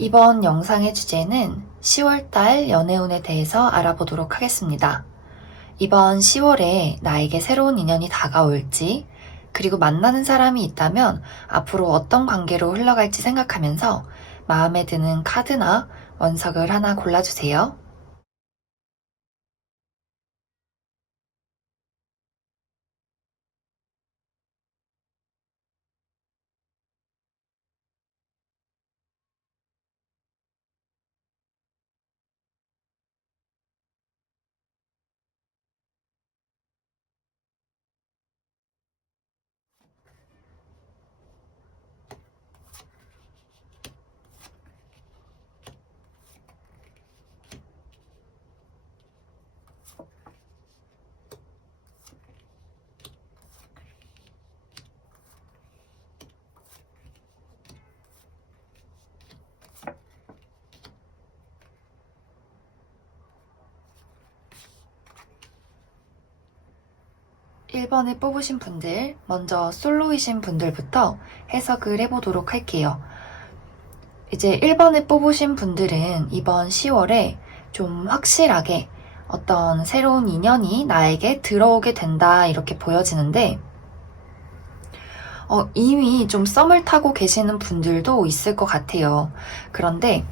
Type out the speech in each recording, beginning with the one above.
이번 영상의 주제는 10월달 연애운에 대해서 알아보도록 하겠습니다. 이번 10월에 나에게 새로운 인연이 다가올지, 그리고 만나는 사람이 있다면 앞으로 어떤 관계로 흘러갈지 생각하면서 마음에 드는 카드나 원석을 하나 골라주세요. 1번을 뽑으신 분들, 먼저 솔로이신 분들부터 해석을 해보도록 할게요. 이제 1번을 뽑으신 분들은 이번 10월에 좀 확실하게 어떤 새로운 인연이 나에게 들어오게 된다 이렇게 보여지는데, 이미 좀 썸을 타고 계시는 분들도 있을 것 같아요. 그런데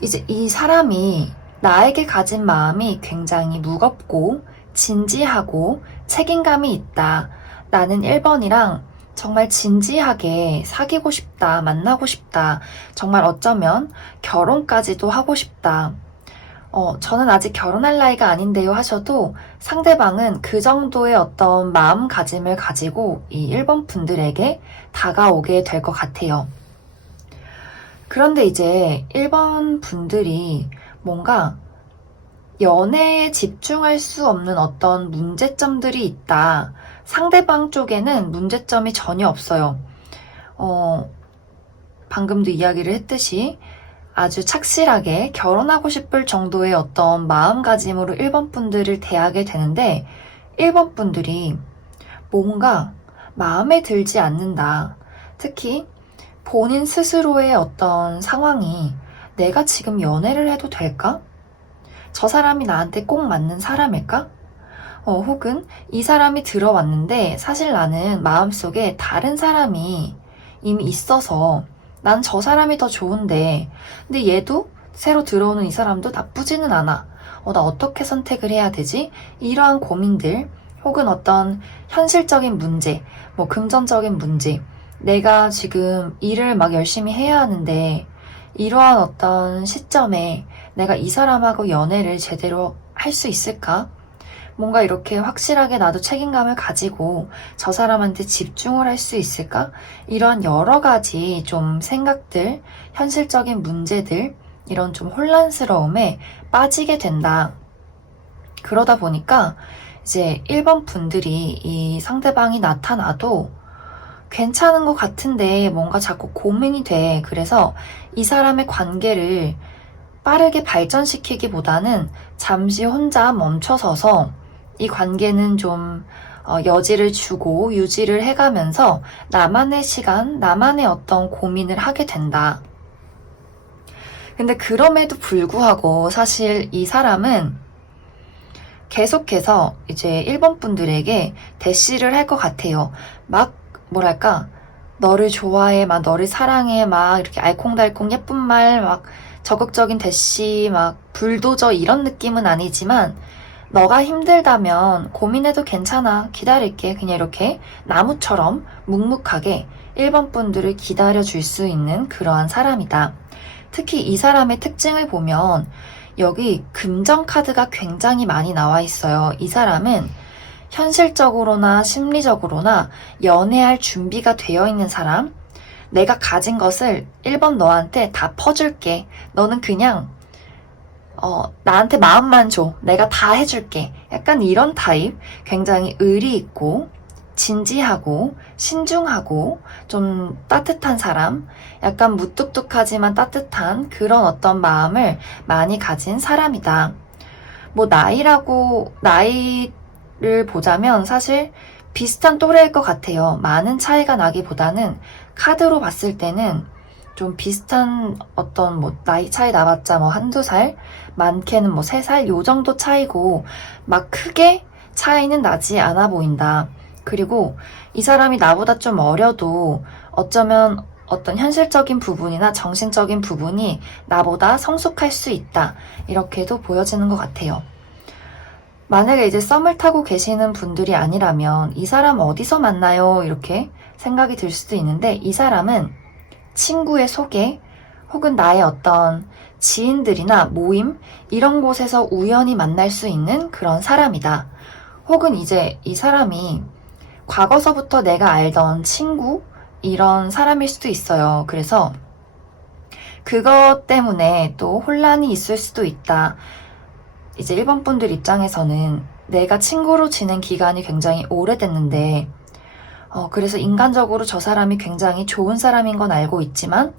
이제 이 사람이 나에게 가진 마음이 굉장히 무겁고 진지하고 책임감이 있다. 나는 1번이랑 정말 진지하게 사귀고 싶다, 만나고 싶다. 정말 어쩌면 결혼까지도 하고 싶다. 저는 아직 결혼할 나이가 아닌데요 하셔도 상대방은 그 정도의 어떤 마음가짐을 가지고 이 1번 분들에게 다가오게 될 것 같아요. 그런데 이제 1번 분들이 뭔가 연애에 집중할 수 없는 어떤 문제점들이 있다. 상대방 쪽에는 문제점이 전혀 없어요. 방금도 이야기를 했듯이 아주 착실하게 결혼하고 싶을 정도의 어떤 마음가짐으로 1번 분들을 대하게 되는데 1번 분들이 뭔가 마음에 들지 않는다. 특히 본인 스스로의 어떤 상황이 내가 지금 연애를 해도 될까? 저 사람이 나한테 꼭 맞는 사람일까? 혹은 이 사람이 들어왔는데 사실 나는 마음속에 다른 사람이 이미 있어서 난 저 사람이 더 좋은데 근데 얘도 새로 들어오는 이 사람도 나쁘지는 않아. 나 어떻게 선택을 해야 되지? 이러한 고민들 혹은 어떤 현실적인 문제, 뭐 금전적인 문제 내가 지금 일을 막 열심히 해야 하는데 이러한 어떤 시점에 내가 이 사람하고 연애를 제대로 할 수 있을까? 뭔가 이렇게 확실하게 나도 책임감을 가지고 저 사람한테 집중을 할 수 있을까? 이런 여러 가지 좀 생각들, 현실적인 문제들, 이런 좀 혼란스러움에 빠지게 된다. 그러다 보니까 이제 1번 분들이 이 상대방이 나타나도 괜찮은 것 같은데 뭔가 자꾸 고민이 돼. 그래서 이 사람의 관계를 빠르게 발전시키기보다는 잠시 혼자 멈춰서서 이 관계는 좀 여지를 주고 유지를 해가면서 나만의 시간, 나만의 어떤 고민을 하게 된다. 근데 그럼에도 불구하고 사실 이 사람은 계속해서 이제 1번 분들에게 대시를 할 것 같아요. 막 뭐랄까 너를 좋아해, 막 너를 사랑해, 막 이렇게 알콩달콩 예쁜 말, 막 적극적인 대시, 막 불도저 이런 느낌은 아니지만 너가 힘들다면 고민해도 괜찮아, 기다릴게, 그냥 이렇게 나무처럼 묵묵하게 1번 분들을 기다려줄 수 있는 그러한 사람이다. 특히 이 사람의 특징을 보면 여기 금전 카드가 굉장히 많이 나와 있어요. 이 사람은 현실적으로나 심리적으로나 연애할 준비가 되어 있는 사람, 내가 가진 것을 1번 너한테 다 퍼줄게. 너는 그냥 나한테 마음만 줘. 내가 다 해줄게. 약간 이런 타입, 굉장히 의리 있고 진지하고 신중하고 좀 따뜻한 사람, 약간 무뚝뚝하지만 따뜻한 그런 어떤 마음을 많이 가진 사람이다. 뭐 나이를 보자면 사실 비슷한 또래일 것 같아요. 많은 차이가 나기보다는 카드로 봤을 때는 좀 비슷한 어떤 뭐 나이 차이 나봤자 뭐 한두 살, 많게는 뭐 3살 요 정도 차이고 막 크게 차이는 나지 않아 보인다. 그리고 이 사람이 나보다 좀 어려도 어쩌면 어떤 현실적인 부분이나 정신적인 부분이 나보다 성숙할 수 있다. 이렇게도 보여지는 것 같아요. 만약에 이제 썸을 타고 계시는 분들이 아니라면 이 사람 어디서 만나요? 이렇게 생각이 들 수도 있는데 이 사람은 친구의 소개 혹은 나의 어떤 지인들이나 모임 이런 곳에서 우연히 만날 수 있는 그런 사람이다. 혹은 이제 이 사람이 과거서부터 내가 알던 친구 이런 사람일 수도 있어요. 그래서 그것 때문에 또 혼란이 있을 수도 있다. 이제 1번 분들 입장에서는 내가 친구로 지낸 기간이 굉장히 오래됐는데 그래서 인간적으로 저 사람이 굉장히 좋은 사람인 건 알고 있지만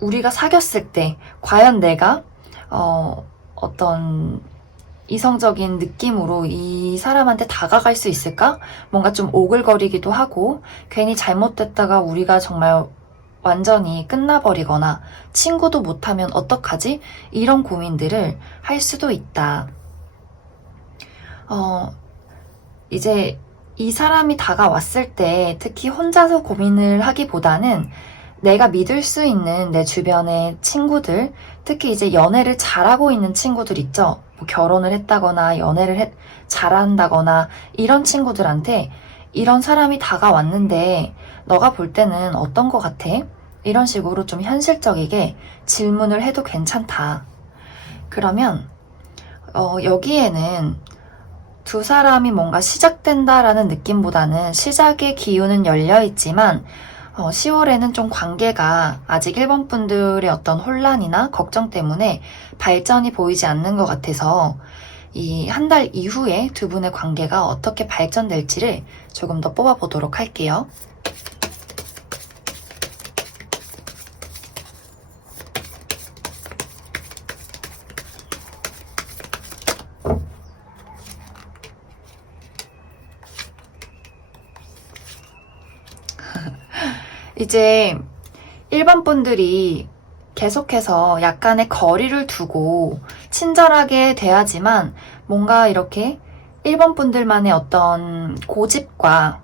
우리가 사귀었을 때 과연 내가 어떤 이성적인 느낌으로 이 사람한테 다가갈 수 있을까? 뭔가 좀 오글거리기도 하고 괜히 잘못됐다가 우리가 정말 완전히 끝나버리거나 친구도 못하면 어떡하지? 이런 고민들을 할 수도 있다. 이제 이 사람이 다가왔을 때 특히 혼자서 고민을 하기보다는 내가 믿을 수 있는 내 주변의 친구들, 특히 이제 연애를 잘하고 있는 친구들 있죠? 뭐 결혼을 했다거나 연애를 잘한다거나 이런 친구들한테 이런 사람이 다가왔는데 너가 볼 때는 어떤 것 같아? 이런 식으로 좀 현실적이게 질문을 해도 괜찮다. 그러면 여기에는 두 사람이 뭔가 시작된다라는 느낌보다는 시작의 기운은 열려있지만 10월에는 좀 관계가 아직 1번 분들의 어떤 혼란이나 걱정 때문에 발전이 보이지 않는 것 같아서 이 한 달 이후에 두 분의 관계가 어떻게 발전될지를 조금 더 뽑아보도록 할게요. 이제 1번 분들이 계속해서 약간의 거리를 두고 친절하게 대하지만 뭔가 이렇게 1번 분들만의 어떤 고집과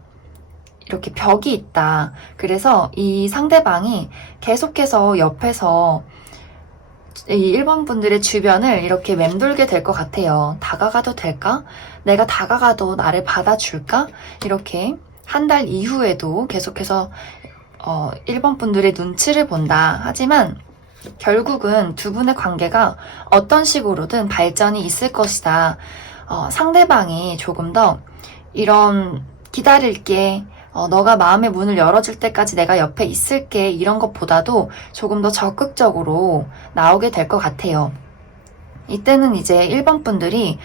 이렇게 벽이 있다. 그래서 이 상대방이 계속해서 옆에서 이 1번 분들의 주변을 이렇게 맴돌게 될 것 같아요. 다가가도 될까? 내가 다가가도 나를 받아줄까? 이렇게 한 달 이후에도 계속해서 1번 분들의 눈치를 본다. 하지만 결국은 두 분의 관계가 어떤 식으로든 발전이 있을 것이다. 상대방이 조금 더 이런 기다릴게, 너가 마음의 문을 열어줄 때까지 내가 옆에 있을게 이런 것보다도 조금 더 적극적으로 나오게 될 것 같아요. 이때는 이제 1번 분들이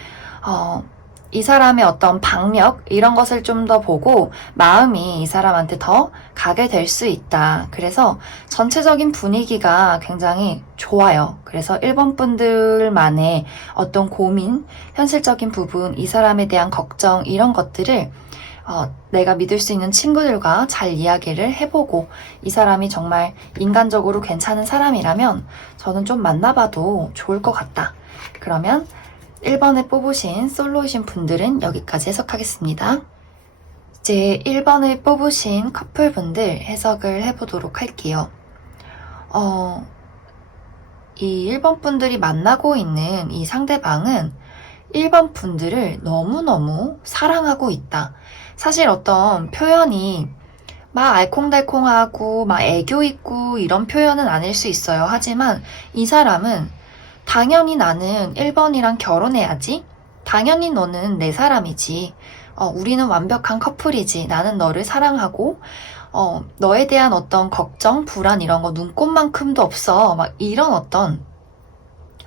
이 사람의 어떤 박력 이런 것을 좀 더 보고 마음이 이 사람한테 더 가게 될 수 있다. 그래서 전체적인 분위기가 굉장히 좋아요. 그래서 1번 분들만의 어떤 고민, 현실적인 부분, 이 사람에 대한 걱정 이런 것들을 내가 믿을 수 있는 친구들과 잘 이야기를 해보고 이 사람이 정말 인간적으로 괜찮은 사람이라면 저는 좀 만나봐도 좋을 것 같다. 그러면 1번을 뽑으신 솔로이신 분들은 여기까지 해석하겠습니다. 이제 1번을 뽑으신 커플분들 해석을 해보도록 할게요. 이 1번 분들이 만나고 있는 이 상대방은 1번 분들을 너무너무 사랑하고 있다. 사실 어떤 표현이 막 알콩달콩하고 막 애교 있고 이런 표현은 아닐 수 있어요. 하지만 이 사람은 당연히 나는 1번이랑 결혼해야지. 당연히 너는 내 사람이지. 우리는 완벽한 커플이지. 나는 너를 사랑하고 너에 대한 어떤 걱정, 불안 이런 거 눈꼽만큼도 없어. 막 이런 어떤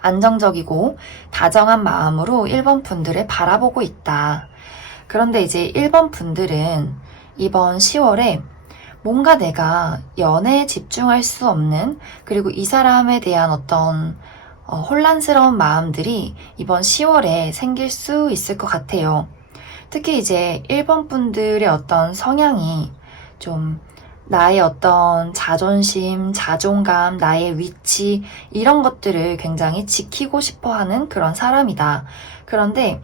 안정적이고 다정한 마음으로 1번 분들을 바라보고 있다. 그런데 이제 1번 분들은 이번 10월에 뭔가 내가 연애에 집중할 수 없는 그리고 이 사람에 대한 어떤 혼란스러운 마음들이 이번 10월에 생길 수 있을 것 같아요. 특히 이제 1번 분들의 어떤 성향이 좀 나의 어떤 자존심, 자존감, 나의 위치, 이런 것들을 굉장히 지키고 싶어 하는 그런 사람이다. 그런데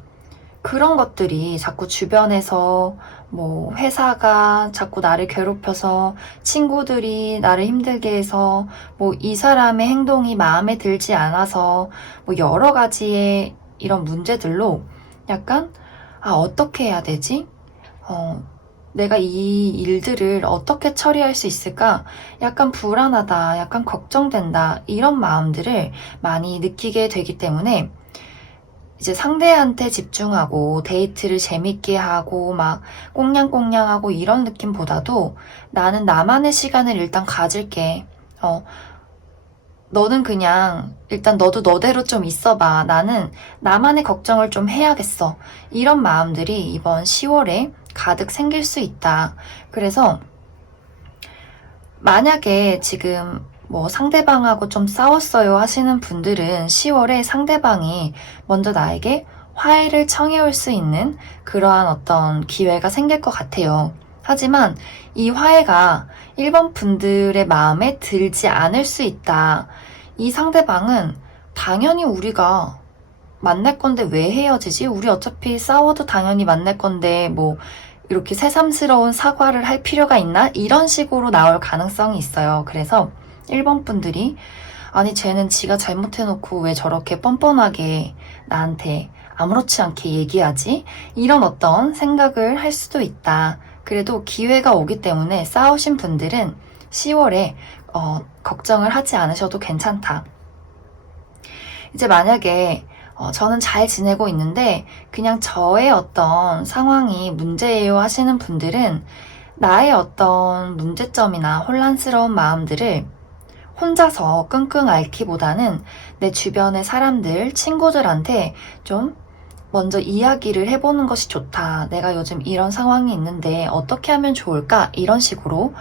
그런 것들이 자꾸 주변에서 뭐 회사가 자꾸 나를 괴롭혀서 친구들이 나를 힘들게 해서 뭐 이 사람의 행동이 마음에 들지 않아서 뭐 여러 가지의 이런 문제들로 약간 어떻게 해야 되지? 내가 이 일들을 어떻게 처리할 수 있을까? 약간 불안하다, 약간 걱정된다, 이런 마음들을 많이 느끼게 되기 때문에 이제 상대한테 집중하고 데이트를 재밌게 하고 막 꽁냥꽁냥하고 이런 느낌보다도 나는 나만의 시간을 일단 가질게. 너는 그냥 일단 너도 너대로 좀 있어봐. 나는 나만의 걱정을 좀 해야겠어. 이런 마음들이 이번 10월에 가득 생길 수 있다. 그래서 만약에 지금 뭐 상대방하고 좀 싸웠어요 하시는 분들은 10월에 상대방이 먼저 나에게 화해를 청해올 수 있는 그러한 어떤 기회가 생길 것 같아요. 하지만 이 화해가 1번 분들의 마음에 들지 않을 수 있다. 이 상대방은 당연히 우리가 만날 건데 왜 헤어지지? 우리 어차피 싸워도 당연히 만날 건데 뭐 이렇게 새삼스러운 사과를 할 필요가 있나? 이런 식으로 나올 가능성이 있어요. 그래서 1번 분들이 아니 쟤는 지가 잘못해놓고 왜 저렇게 뻔뻔하게 나한테 아무렇지 않게 얘기하지? 이런 어떤 생각을 할 수도 있다. 그래도 기회가 오기 때문에 싸우신 분들은 10월에 걱정을 하지 않으셔도 괜찮다. 이제 만약에 저는 잘 지내고 있는데 그냥 저의 어떤 상황이 문제예요 하시는 분들은 나의 어떤 문제점이나 혼란스러운 마음들을 혼자서 끙끙 앓기보다는 내 주변의 사람들, 친구들한테 좀 먼저 이야기를 해보는 것이 좋다. 내가 요즘 이런 상황이 있는데 어떻게 하면 좋을까? 이런 식으로.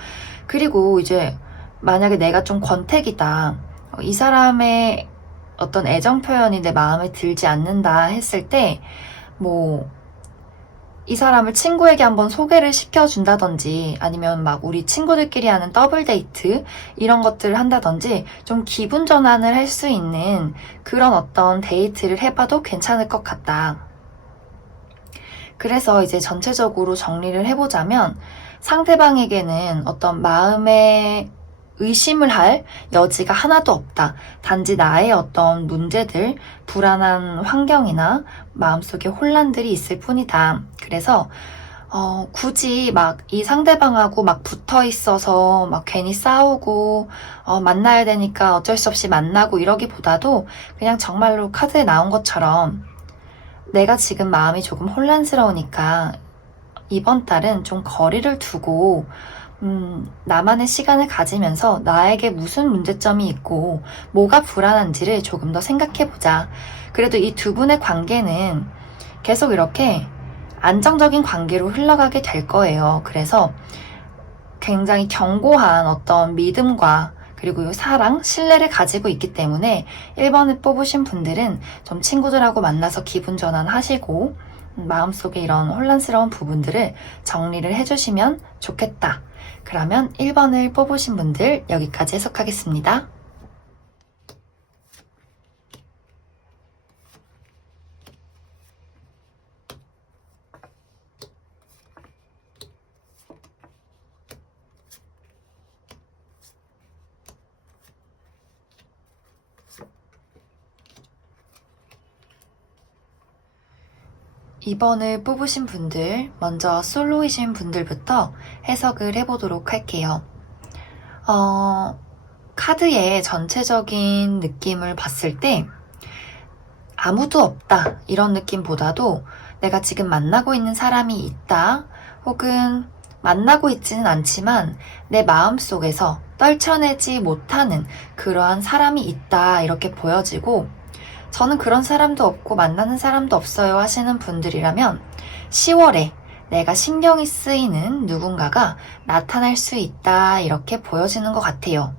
그리고 이제 만약에 내가 좀 권태기다. 이 사람의 어떤 애정 표현이 내 마음에 들지 않는다 했을 때, 뭐, 이 사람을 친구에게 한번 소개를 시켜준다든지, 아니면 막 우리 친구들끼리 하는 더블 데이트, 이런 것들을 한다든지, 좀 기분 전환을 할 수 있는 그런 어떤 데이트를 해봐도 괜찮을 것 같다. 그래서 이제 전체적으로 정리를 해보자면, 상대방에게는 어떤 마음의 의심을 할 여지가 하나도 없다. 단지 나의 어떤 문제들, 불안한 환경이나 마음속에 혼란들이 있을 뿐이다. 그래서 굳이 막 이 상대방하고 막 붙어 있어서 막 괜히 싸우고 만나야 되니까 어쩔 수 없이 만나고 이러기보다도 그냥 정말로 카드에 나온 것처럼 내가 지금 마음이 조금 혼란스러우니까 이번 달은 좀 거리를 두고 나만의 시간을 가지면서 나에게 무슨 문제점이 있고 뭐가 불안한지를 조금 더 생각해보자. 그래도 이 두 분의 관계는 계속 이렇게 안정적인 관계로 흘러가게 될 거예요. 그래서 굉장히 견고한 어떤 믿음과 그리고 사랑, 신뢰를 가지고 있기 때문에 1번을 뽑으신 분들은 좀 친구들하고 만나서 기분 전환하시고 마음속에 이런 혼란스러운 부분들을 정리를 해주시면 좋겠다. 그러면 1번을 뽑으신 분들 여기까지 해석하겠습니다. (2번을) 뽑으신 분들, 먼저 솔로이신 분들부터 해석을 해보도록 할게요. 카드의 전체적인 느낌을 봤을 때 아무도 없다 이런 느낌보다도 내가 지금 만나고 있는 사람이 있다 혹은 만나고 있지는 않지만 내 마음속에서 떨쳐내지 못하는 그러한 사람이 있다 이렇게 보여지고, 저는 그런 사람도 없고 만나는 사람도 없어요 하시는 분들이라면 10월에 내가 신경이 쓰이는 누군가가 나타날 수 있다 이렇게 보여지는 것 같아요.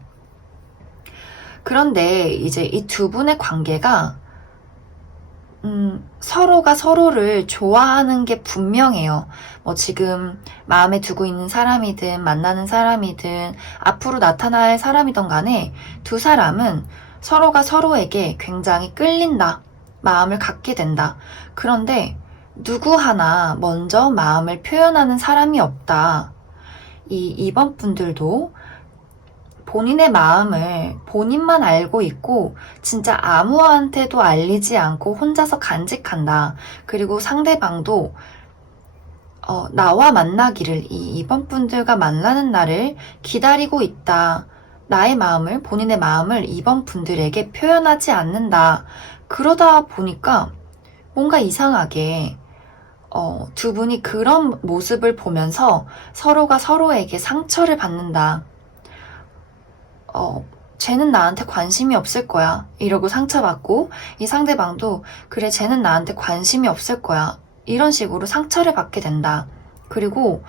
그런데 이제 이 두 분의 관계가 서로가 서로를 좋아하는 게 분명해요. 뭐 지금 마음에 두고 있는 사람이든 만나는 사람이든 앞으로 나타날 사람이든 간에 두 사람은 서로가 서로에게 굉장히 끌린다. 마음을 갖게 된다. 그런데 누구 하나 먼저 마음을 표현하는 사람이 없다. 이 2번 분들도 본인의 마음을 본인만 알고 있고 진짜 아무한테도 알리지 않고 혼자서 간직한다. 그리고 상대방도 나와 만나기를 이 2번 분들과 만나는 날을 기다리고 있다. 나의 마음을 본인의 마음을 2번 분들에게 표현하지 않는다. 그러다 보니까 뭔가 이상하게 두 분이 그런 모습을 보면서 서로가 서로에게 상처를 받는다. 쟤는 나한테 관심이 없을 거야. 이러고 상처받고, 이 상대방도, 그래, 쟤는 나한테 관심이 없을 거야. 이런 식으로 상처를 받게 된다. 그리고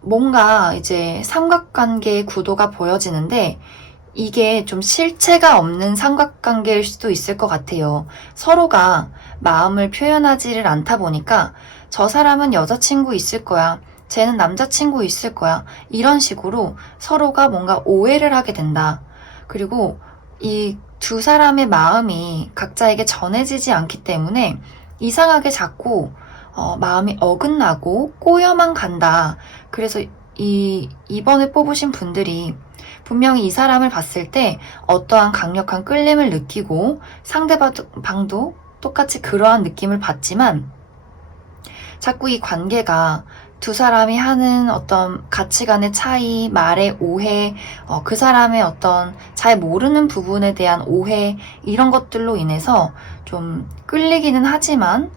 뭔가 이제 삼각관계의 구도가 보여지는데, 이게 좀 실체가 없는 삼각관계일 수도 있을 것 같아요. 서로가 마음을 표현하지를 않다 보니까, 저 사람은 여자친구 있을 거야. 쟤는 남자친구 있을 거야. 이런 식으로 서로가 뭔가 오해를 하게 된다. 그리고 이 두 사람의 마음이 각자에게 전해지지 않기 때문에 이상하게 자꾸 마음이 어긋나고 꼬여만 간다. 그래서 이번에 뽑으신 분들이 분명히 이 사람을 봤을 때 어떠한 강력한 끌림을 느끼고 상대방도 똑같이 그러한 느낌을 받지만 자꾸 이 관계가 두 사람이 하는 어떤 가치관의 차이, 말의 오해, 그 사람의 어떤 잘 모르는 부분에 대한 오해, 이런 것들로 인해서 좀 끌리기는 하지만,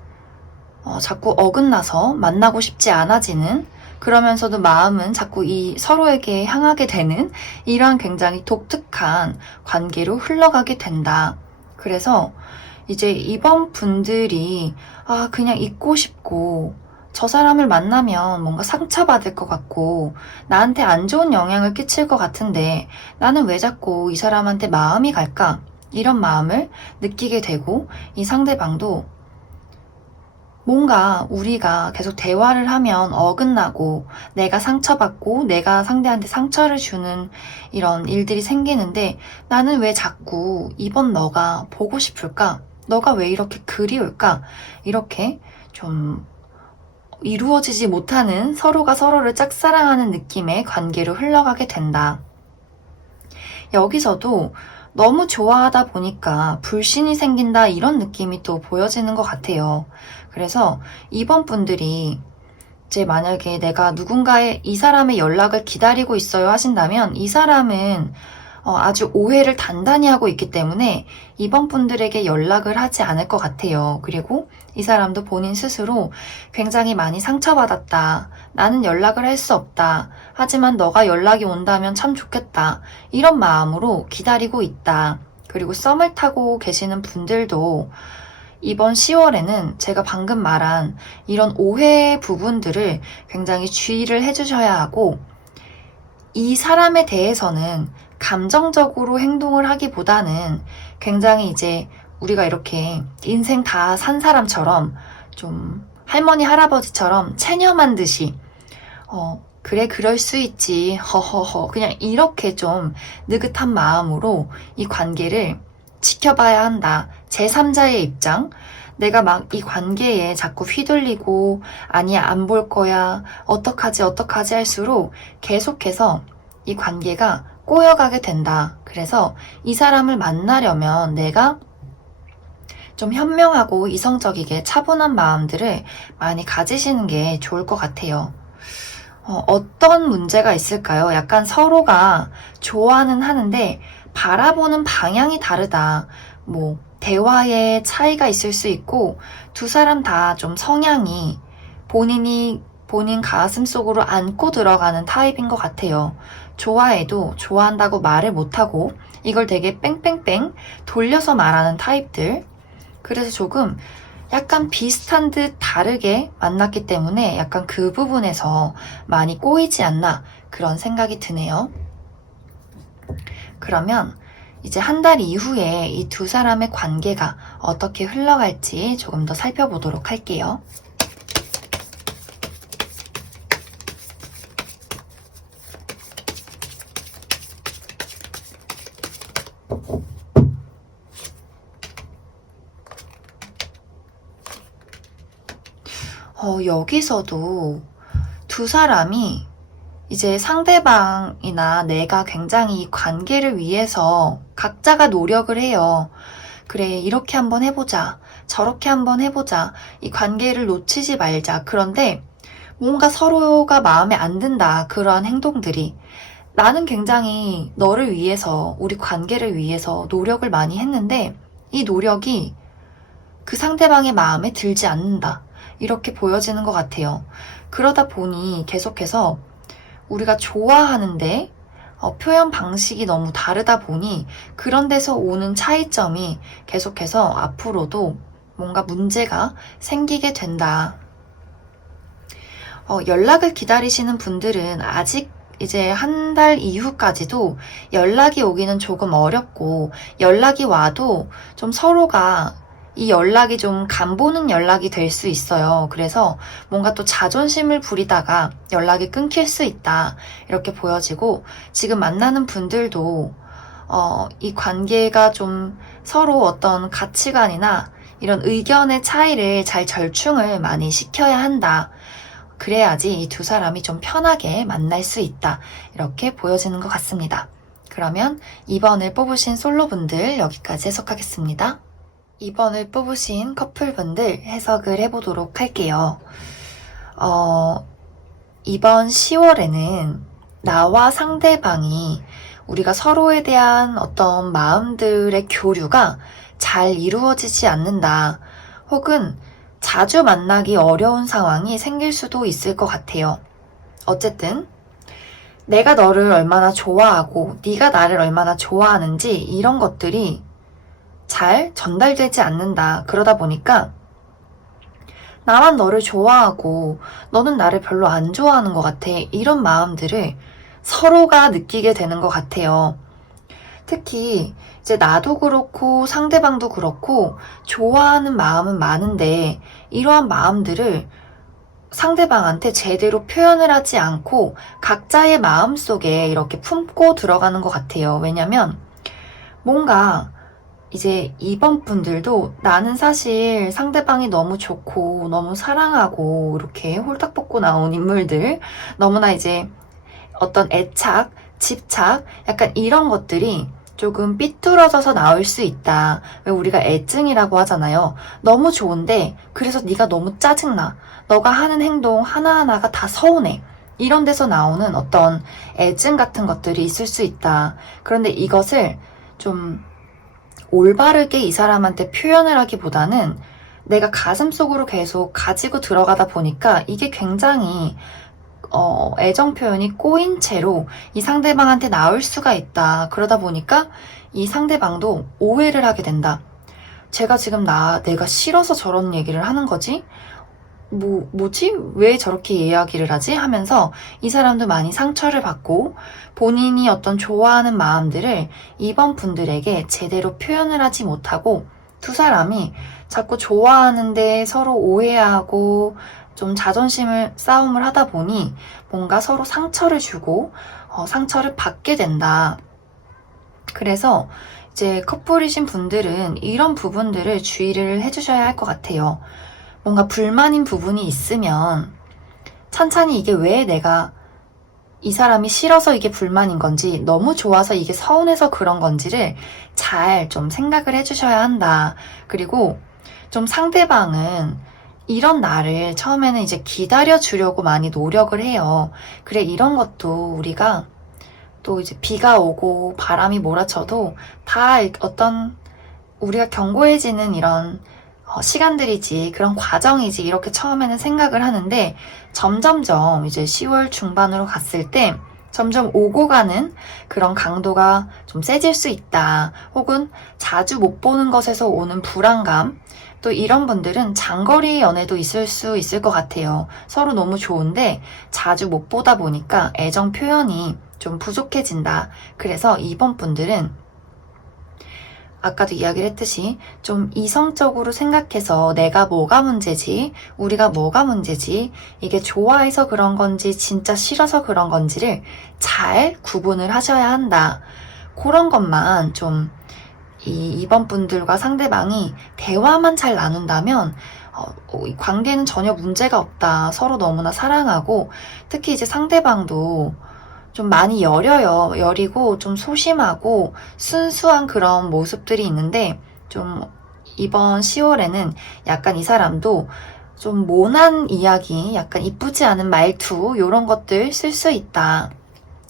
자꾸 어긋나서 만나고 싶지 않아지는, 그러면서도 마음은 자꾸 이 서로에게 향하게 되는 이런 굉장히 독특한 관계로 흘러가게 된다. 그래서 이제 이번 분들이, 그냥 잊고 싶고, 저 사람을 만나면 뭔가 상처받을 것 같고 나한테 안 좋은 영향을 끼칠 것 같은데 나는 왜 자꾸 이 사람한테 마음이 갈까? 이런 마음을 느끼게 되고 이 상대방도 뭔가 우리가 계속 대화를 하면 어긋나고 내가 상처받고 내가 상대한테 상처를 주는 이런 일들이 생기는데 나는 왜 자꾸 이번 너가 보고 싶을까? 너가 왜 이렇게 그리울까? 이렇게 좀 이루어지지 못하는 서로가 서로를 짝사랑하는 느낌의 관계로 흘러가게 된다. 여기서도 너무 좋아하다 보니까 불신이 생긴다 이런 느낌이 또 보여지는 것 같아요. 그래서 이번 분들이 이제 만약에 내가 누군가의 이 사람의 연락을 기다리고 있어요 하신다면 이 사람은 아주 오해를 단단히 하고 있기 때문에 이번 분들에게 연락을 하지 않을 것 같아요. 그리고 이 사람도 본인 스스로 굉장히 많이 상처받았다. 나는 연락을 할 수 없다. 하지만 너가 연락이 온다면 참 좋겠다. 이런 마음으로 기다리고 있다. 그리고 썸을 타고 계시는 분들도 이번 10월에는 제가 방금 말한 이런 오해 부분들을 굉장히 주의를 해주셔야 하고 이 사람에 대해서는 감정적으로 행동을 하기보다는 굉장히 이제 우리가 이렇게 인생 다 산 사람처럼 좀 할머니 할아버지처럼 체념한 듯이 그래 그럴 수 있지 허허허 그냥 이렇게 좀 느긋한 마음으로 이 관계를 지켜봐야 한다. 제3자의 입장 내가 막 이 관계에 자꾸 휘둘리고 아니야 안 볼 거야 어떡하지 할수록 계속해서 이 관계가 꼬여가게 된다. 그래서 이 사람을 만나려면 내가 좀 현명하고 이성적이게 차분한 마음들을 많이 가지시는 게 좋을 것 같아요. 어떤 문제가 있을까요? 약간 서로가 좋아는 하는데 바라보는 방향이 다르다. 뭐 대화에 차이가 있을 수 있고 두 사람 다 좀 성향이 본인 가슴 속으로 안고 들어가는 타입인 것 같아요. 좋아해도 좋아한다고 말을 못하고 이걸 되게 뺑뺑뺑 돌려서 말하는 타입들. 그래서 조금 약간 비슷한 듯 다르게 만났기 때문에 약간 그 부분에서 많이 꼬이지 않나 그런 생각이 드네요. 그러면 이제 한 달 이후에 이 두 사람의 관계가 어떻게 흘러갈지 조금 더 살펴보도록 할게요. 여기서도 두 사람이 이제 상대방이나 내가 굉장히 이 관계를 위해서 각자가 노력을 해요. 그래, 이렇게 한번 해보자. 저렇게 한번 해보자. 이 관계를 놓치지 말자. 그런데 뭔가 서로가 마음에 안 든다. 그러한 행동들이. 나는 굉장히 너를 위해서, 우리 관계를 위해서 노력을 많이 했는데 이 노력이 그 상대방의 마음에 들지 않는다. 이렇게 보여지는 것 같아요. 그러다 보니 계속해서 우리가 좋아하는데 표현 방식이 너무 다르다 보니 그런 데서 오는 차이점이 계속해서 앞으로도 뭔가 문제가 생기게 된다. 연락을 기다리시는 분들은 아직 이제 한 달 이후까지도 연락이 오기는 조금 어렵고 연락이 와도 좀 서로가 이 연락이 좀 간보는 연락이 될 수 있어요. 그래서 뭔가 또 자존심을 부리다가 연락이 끊길 수 있다. 이렇게 보여지고 지금 만나는 분들도 이 관계가 좀 서로 어떤 가치관이나 이런 의견의 차이를 잘 절충을 많이 시켜야 한다. 그래야지 이 두 사람이 좀 편하게 만날 수 있다. 이렇게 보여지는 것 같습니다. 그러면 2번을 뽑으신 솔로분들 여기까지 해석하겠습니다. 2번을 뽑으신 커플분들 해석을 해보도록 할게요. 이번 10월에는 나와 상대방이 우리가 서로에 대한 어떤 마음들의 교류가 잘 이루어지지 않는다. 혹은 자주 만나기 어려운 상황이 생길 수도 있을 것 같아요. 어쨌든 내가 너를 얼마나 좋아하고 네가 나를 얼마나 좋아하는지 이런 것들이 잘 전달되지 않는다. 그러다 보니까 나만 너를 좋아하고 너는 나를 별로 안 좋아하는 것 같아. 이런 마음들을 서로가 느끼게 되는 것 같아요. 특히 이제 나도 그렇고 상대방도 그렇고 좋아하는 마음은 많은데 이러한 마음들을 상대방한테 제대로 표현을 하지 않고 각자의 마음 속에 이렇게 품고 들어가는 것 같아요. 왜냐면 뭔가 이제 2번 분들도 나는 사실 상대방이 너무 좋고 너무 사랑하고 이렇게 홀딱 벗고 나온 인물들 너무나 이제 어떤 애착, 집착 약간 이런 것들이 조금 삐뚤어져서 나올 수 있다. 왜 우리가 애증이라고 하잖아요. 너무 좋은데 그래서 네가 너무 짜증나. 너가 하는 행동 하나하나가 다 서운해. 이런 데서 나오는 어떤 애증 같은 것들이 있을 수 있다. 그런데 이것을 좀 올바르게 이 사람한테 표현을 하기보다는 내가 가슴속으로 계속 가지고 들어가다 보니까 이게 굉장히 애정 표현이 꼬인 채로 이 상대방한테 나올 수가 있다. 그러다 보니까 이 상대방도 오해를 하게 된다. 제가 지금 내가 싫어서 저런 얘기를 하는 거지? 뭐지? 왜 저렇게 이야기를 하지? 하면서 이 사람도 많이 상처를 받고 본인이 어떤 좋아하는 마음들을 이번 분들에게 제대로 표현을 하지 못하고 두 사람이 자꾸 좋아하는데 서로 오해하고 좀 싸움을 하다 보니 뭔가 서로 상처를 주고 상처를 받게 된다. 그래서 이제 커플이신 분들은 이런 부분들을 주의를 해주셔야 할 것 같아요. 뭔가 불만인 부분이 있으면 찬찬히 이게 왜 내가 이 사람이 싫어서 이게 불만인 건지 너무 좋아서 이게 서운해서 그런 건지를 잘 좀 생각을 해주셔야 한다. 그리고 좀 상대방은 이런 나를 처음에는 이제 기다려주려고 많이 노력을 해요. 그래, 이런 것도 우리가 또 이제 비가 오고 바람이 몰아쳐도 다 어떤 우리가 견고해지는 이런 시간들이지, 그런 과정이지, 이렇게 처음에는 생각을 하는데 점점점 이제 10월 중반으로 갔을 때 점점 오고 가는 그런 강도가 좀 세질 수 있다. 혹은 자주 못 보는 것에서 오는 불안감, 또 이런 분들은 장거리 연애도 있을 수 있을 것 같아요. 서로 너무 좋은데 자주 못 보다 보니까 애정 표현이 좀 부족해진다. 그래서 이번 분들은 아까도 이야기를 했듯이 좀 이성적으로 생각해서 내가 뭐가 문제지, 우리가 뭐가 문제지, 이게 좋아해서 그런 건지 진짜 싫어서 그런 건지를 잘 구분을 하셔야 한다. 그런 것만 좀 이 2번 분들과 상대방이 대화만 잘 나눈다면 이 관계는 전혀 문제가 없다. 서로 너무나 사랑하고 특히 이제 상대방도 좀 많이 여리고 좀 소심하고 순수한 그런 모습들이 있는데 좀 이번 10월에는 약간 이 사람도 좀 모난 이야기, 약간 이쁘지 않은 말투 이런 것들 쓸 수 있다.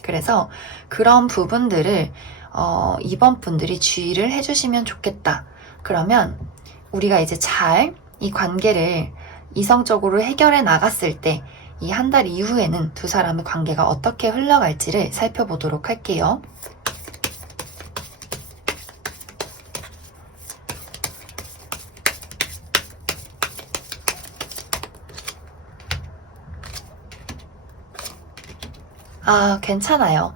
그래서 그런 부분들을 이번 분들이 주의를 해주시면 좋겠다. 그러면 우리가 이제 잘 이 관계를 이성적으로 해결해 나갔을 때 이 한 달 이후에는 두 사람의 관계가 어떻게 흘러갈지를 살펴보도록 할게요. 괜찮아요.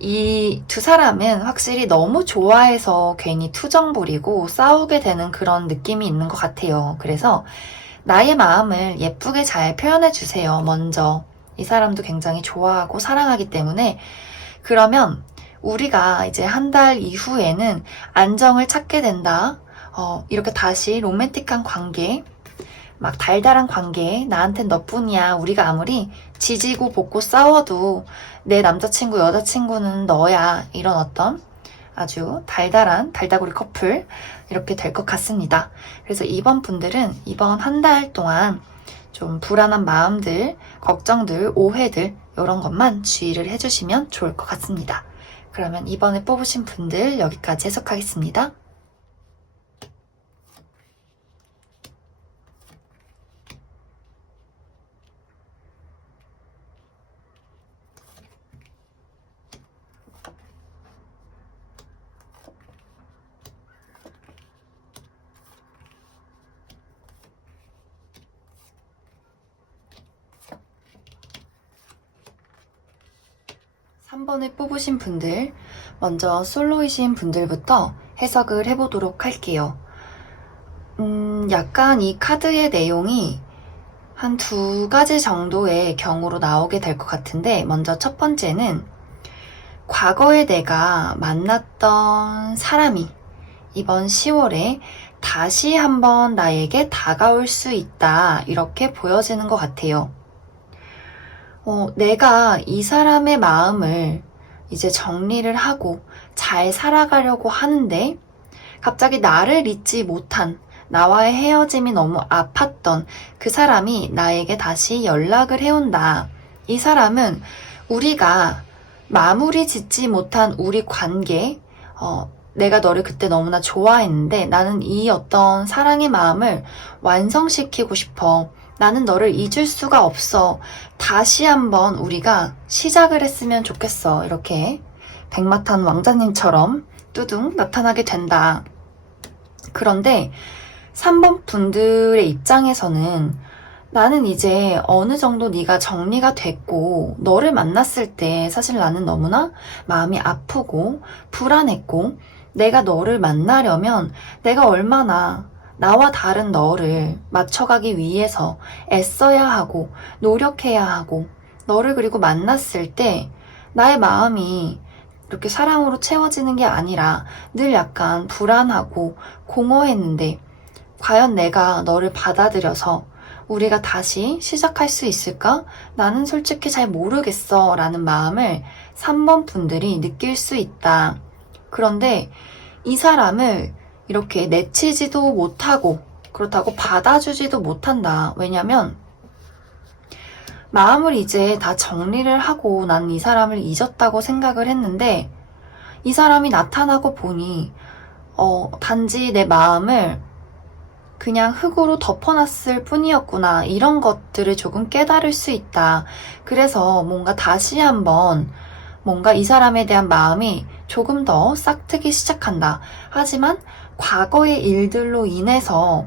이 두 사람은 확실히 너무 좋아해서 괜히 투정 부리고 싸우게 되는 그런 느낌이 있는 것 같아요. 그래서 나의 마음을 예쁘게 잘 표현해 주세요. 먼저. 이 사람도 굉장히 좋아하고 사랑하기 때문에 그러면 우리가 이제 한 달 이후에는 안정을 찾게 된다. 이렇게 다시 로맨틱한 관계, 막 달달한 관계, 나한텐 너뿐이야. 우리가 아무리 지지고 볶고 싸워도 내 남자친구, 여자친구는 너야. 이런 어떤 아주 달달한 달다구리 커플 이렇게 될 것 같습니다. 그래서 이번 분들은 이번 한 달 동안 좀 불안한 마음들, 걱정들, 오해들 이런 것만 주의를 해주시면 좋을 것 같습니다. 그러면 이번에 뽑으신 분들 여기까지 해석하겠습니다. 한 번에 뽑으신 분들, 먼저 솔로이신 분들부터 해석을 해보도록 할게요. 약간 이 카드의 내용이 한 2가지 정도의 경우로 나오게 될 것 같은데, 먼저 첫 번째는 과거에 내가 만났던 사람이 이번 10월에 다시 한번 나에게 다가올 수 있다. 이렇게 보여지는 것 같아요. 내가 이 사람의 마음을 이제 정리를 하고 잘 살아가려고 하는데 갑자기 나를 잊지 못한 나와의 헤어짐이 너무 아팠던 그 사람이 나에게 다시 연락을 해온다. 이 사람은 우리가 마무리 짓지 못한 우리 관계, 내가 너를 그때 너무나 좋아했는데 나는 이 어떤 사랑의 마음을 완성시키고 싶어. 나는 너를 잊을 수가 없어. 다시 한번 우리가 시작을 했으면 좋겠어. 이렇게 백마탄 왕자님처럼 뚜둥 나타나게 된다. 그런데 3번 분들의 입장에서는 나는 이제 어느 정도 네가 정리가 됐고 너를 만났을 때 사실 나는 너무나 마음이 아프고 불안했고 내가 너를 만나려면 내가 얼마나 나와 다른 너를 맞춰가기 위해서 애써야 하고 노력해야 하고 너를 그리고 만났을 때 나의 마음이 이렇게 사랑으로 채워지는 게 아니라 늘 약간 불안하고 공허했는데 과연 내가 너를 받아들여서 우리가 다시 시작할 수 있을까? 나는 솔직히 잘 모르겠어 라는 마음을 3번 분들이 느낄 수 있다. 그런데 이 사람을 이렇게 내치지도 못하고 그렇다고 받아주지도 못한다. 왜냐면 마음을 이제 다 정리를 하고 난 이 사람을 잊었다고 생각을 했는데 이 사람이 나타나고 보니 단지 내 마음을 그냥 흙으로 덮어놨을 뿐이었구나. 이런 것들을 조금 깨달을 수 있다. 그래서 뭔가 다시 한번 뭔가 이 사람에 대한 마음이 조금 더 싹트기 시작한다. 하지만 과거의 일들로 인해서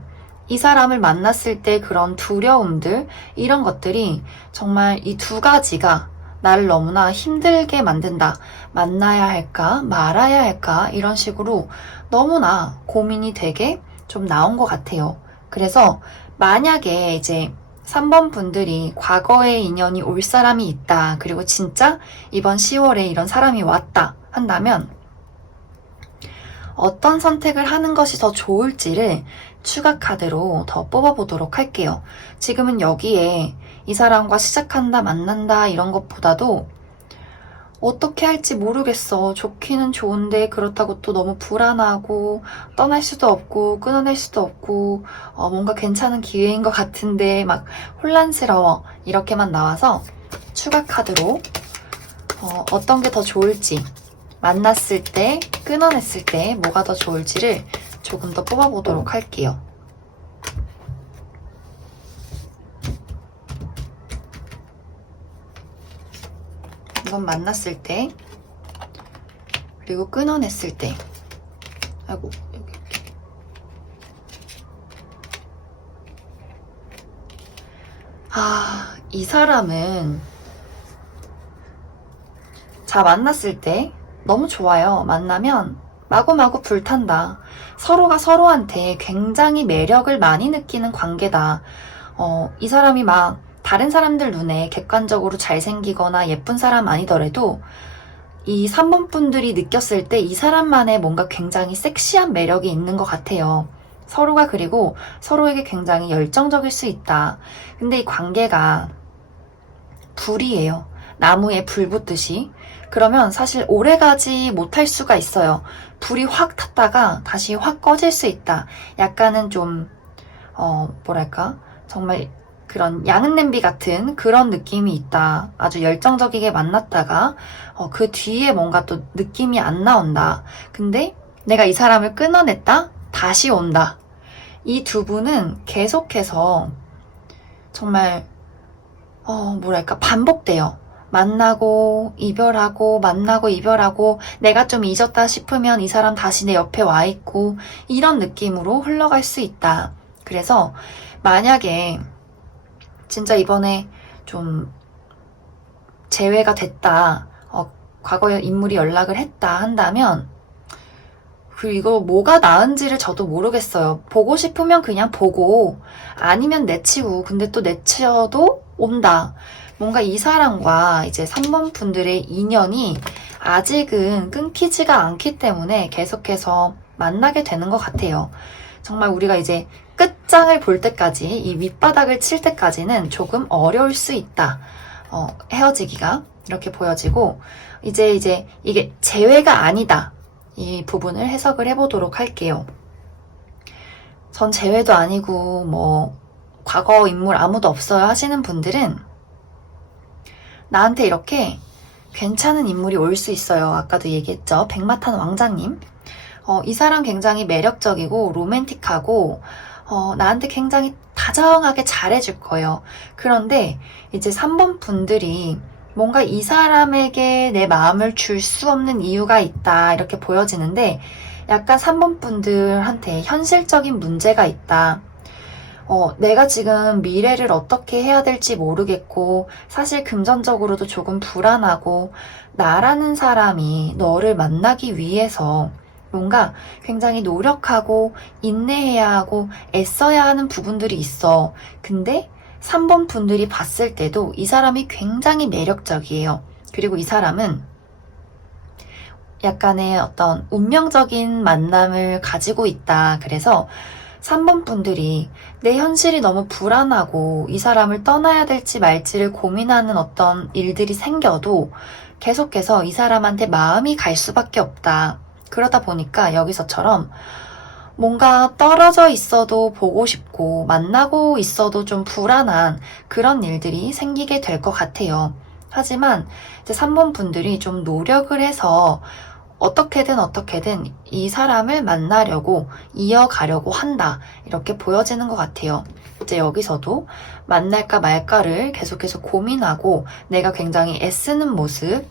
이 사람을 만났을 때 그런 두려움들, 이런 것들이 정말 이 2가지가 나를 너무나 힘들게 만든다. 만나야 할까? 말아야 할까? 이런 식으로 너무나 고민이 되게 좀 나온 것 같아요. 그래서 만약에 이제 3번 분들이 과거의 인연이 올 사람이 있다. 그리고 진짜 이번 10월에 이런 사람이 왔다 한다면 어떤 선택을 하는 것이 더 좋을지를 추가 카드로 더 뽑아보도록 할게요. 지금은 여기에 이 사람과 시작한다, 만난다 이런 것보다도 어떻게 할지 모르겠어. 좋기는 좋은데 그렇다고 또 너무 불안하고 떠날 수도 없고 끊어낼 수도 없고 뭔가 괜찮은 기회인 것 같은데 막 혼란스러워 이렇게만 나와서 추가 카드로 어떤 게 더 좋을지 만났을 때 끊어냈을 때 뭐가 더 좋을지를 조금 더 뽑아보도록 할게요. 이건 만났을 때, 그리고 끊어냈을 때. 아이고, 여기 이렇게. 이 사람은 만났을 때 너무 좋아요. 만나면 마구마구 불탄다. 서로가 서로한테 굉장히 매력을 많이 느끼는 관계다. 이 사람이 막 다른 사람들 눈에 객관적으로 잘생기거나 예쁜 사람 아니더라도 이 3번 분들이 느꼈을 때 이 사람만의 뭔가 굉장히 섹시한 매력이 있는 것 같아요. 서로가 그리고 서로에게 굉장히 열정적일 수 있다. 근데 이 관계가 불이에요. 나무에 불 붙듯이. 그러면 사실 오래가지 못할 수가 있어요. 불이 확 탔다가 다시 확 꺼질 수 있다. 약간은 좀 뭐랄까 정말 그런 양은 냄비 같은 그런 느낌이 있다. 아주 열정적이게 만났다가 그 뒤에 뭔가 또 느낌이 안 나온다. 근데 내가 이 사람을 끊어냈다? 다시 온다. 이 두 분은 계속해서 정말 뭐랄까 반복돼요. 만나고 이별하고 만나고 이별하고 내가 좀 잊었다 싶으면 이 사람 다시 내 옆에 와 있고 이런 느낌으로 흘러갈 수 있다. 그래서 만약에 진짜 이번에 좀 재회가 됐다. 과거의 인물이 연락을 했다 한다면 그리고 이거 뭐가 나은지를 저도 모르겠어요. 보고 싶으면 그냥 보고 아니면 내치고 근데 또 내쳐도 온다. 뭔가 이 사람과 이제 3번 분들의 인연이 아직은 끊기지가 않기 때문에 계속해서 만나게 되는 것 같아요. 정말 우리가 이제 끝장을 볼 때까지 이 밑바닥을 칠 때까지는 조금 어려울 수 있다. 헤어지기가 이렇게 보여지고 이제 이게 재회가 아니다. 이 부분을 해석을 해보도록 할게요. 전 재회도 아니고 뭐 과거 인물 아무도 없어요 하시는 분들은 나한테 이렇게 괜찮은 인물이 올 수 있어요. 아까도 얘기했죠. 백마탄 왕자님. 이 사람 굉장히 매력적이고 로맨틱하고 나한테 굉장히 다정하게 잘해줄 거예요. 그런데 이제 3번 분들이 뭔가 이 사람에게 내 마음을 줄 수 없는 이유가 있다 이렇게 보여지는데 약간 3번 분들한테 현실적인 문제가 있다. 내가 지금 미래를 어떻게 해야 될지 모르겠고 사실 금전적으로도 조금 불안하고 나라는 사람이 너를 만나기 위해서 뭔가 굉장히 노력하고 인내해야 하고 애써야 하는 부분들이 있어. 근데 3번 분들이 봤을 때도 이 사람이 굉장히 매력적이에요. 그리고 이 사람은 약간의 어떤 운명적인 만남을 가지고 있다. 그래서 3번 분들이 내 현실이 너무 불안하고 이 사람을 떠나야 될지 말지를 고민하는 어떤 일들이 생겨도 계속해서 이 사람한테 마음이 갈 수밖에 없다. 그러다 보니까 여기서처럼 뭔가 떨어져 있어도 보고 싶고 만나고 있어도 좀 불안한 그런 일들이 생기게 될 것 같아요. 하지만 이제 3번 분들이 좀 노력을 해서 어떻게든 이 사람을 만나려고 이어가려고 한다. 이렇게 보여지는 것 같아요. 이제 여기서도 만날까 말까를 계속해서 고민하고 내가 굉장히 애쓰는 모습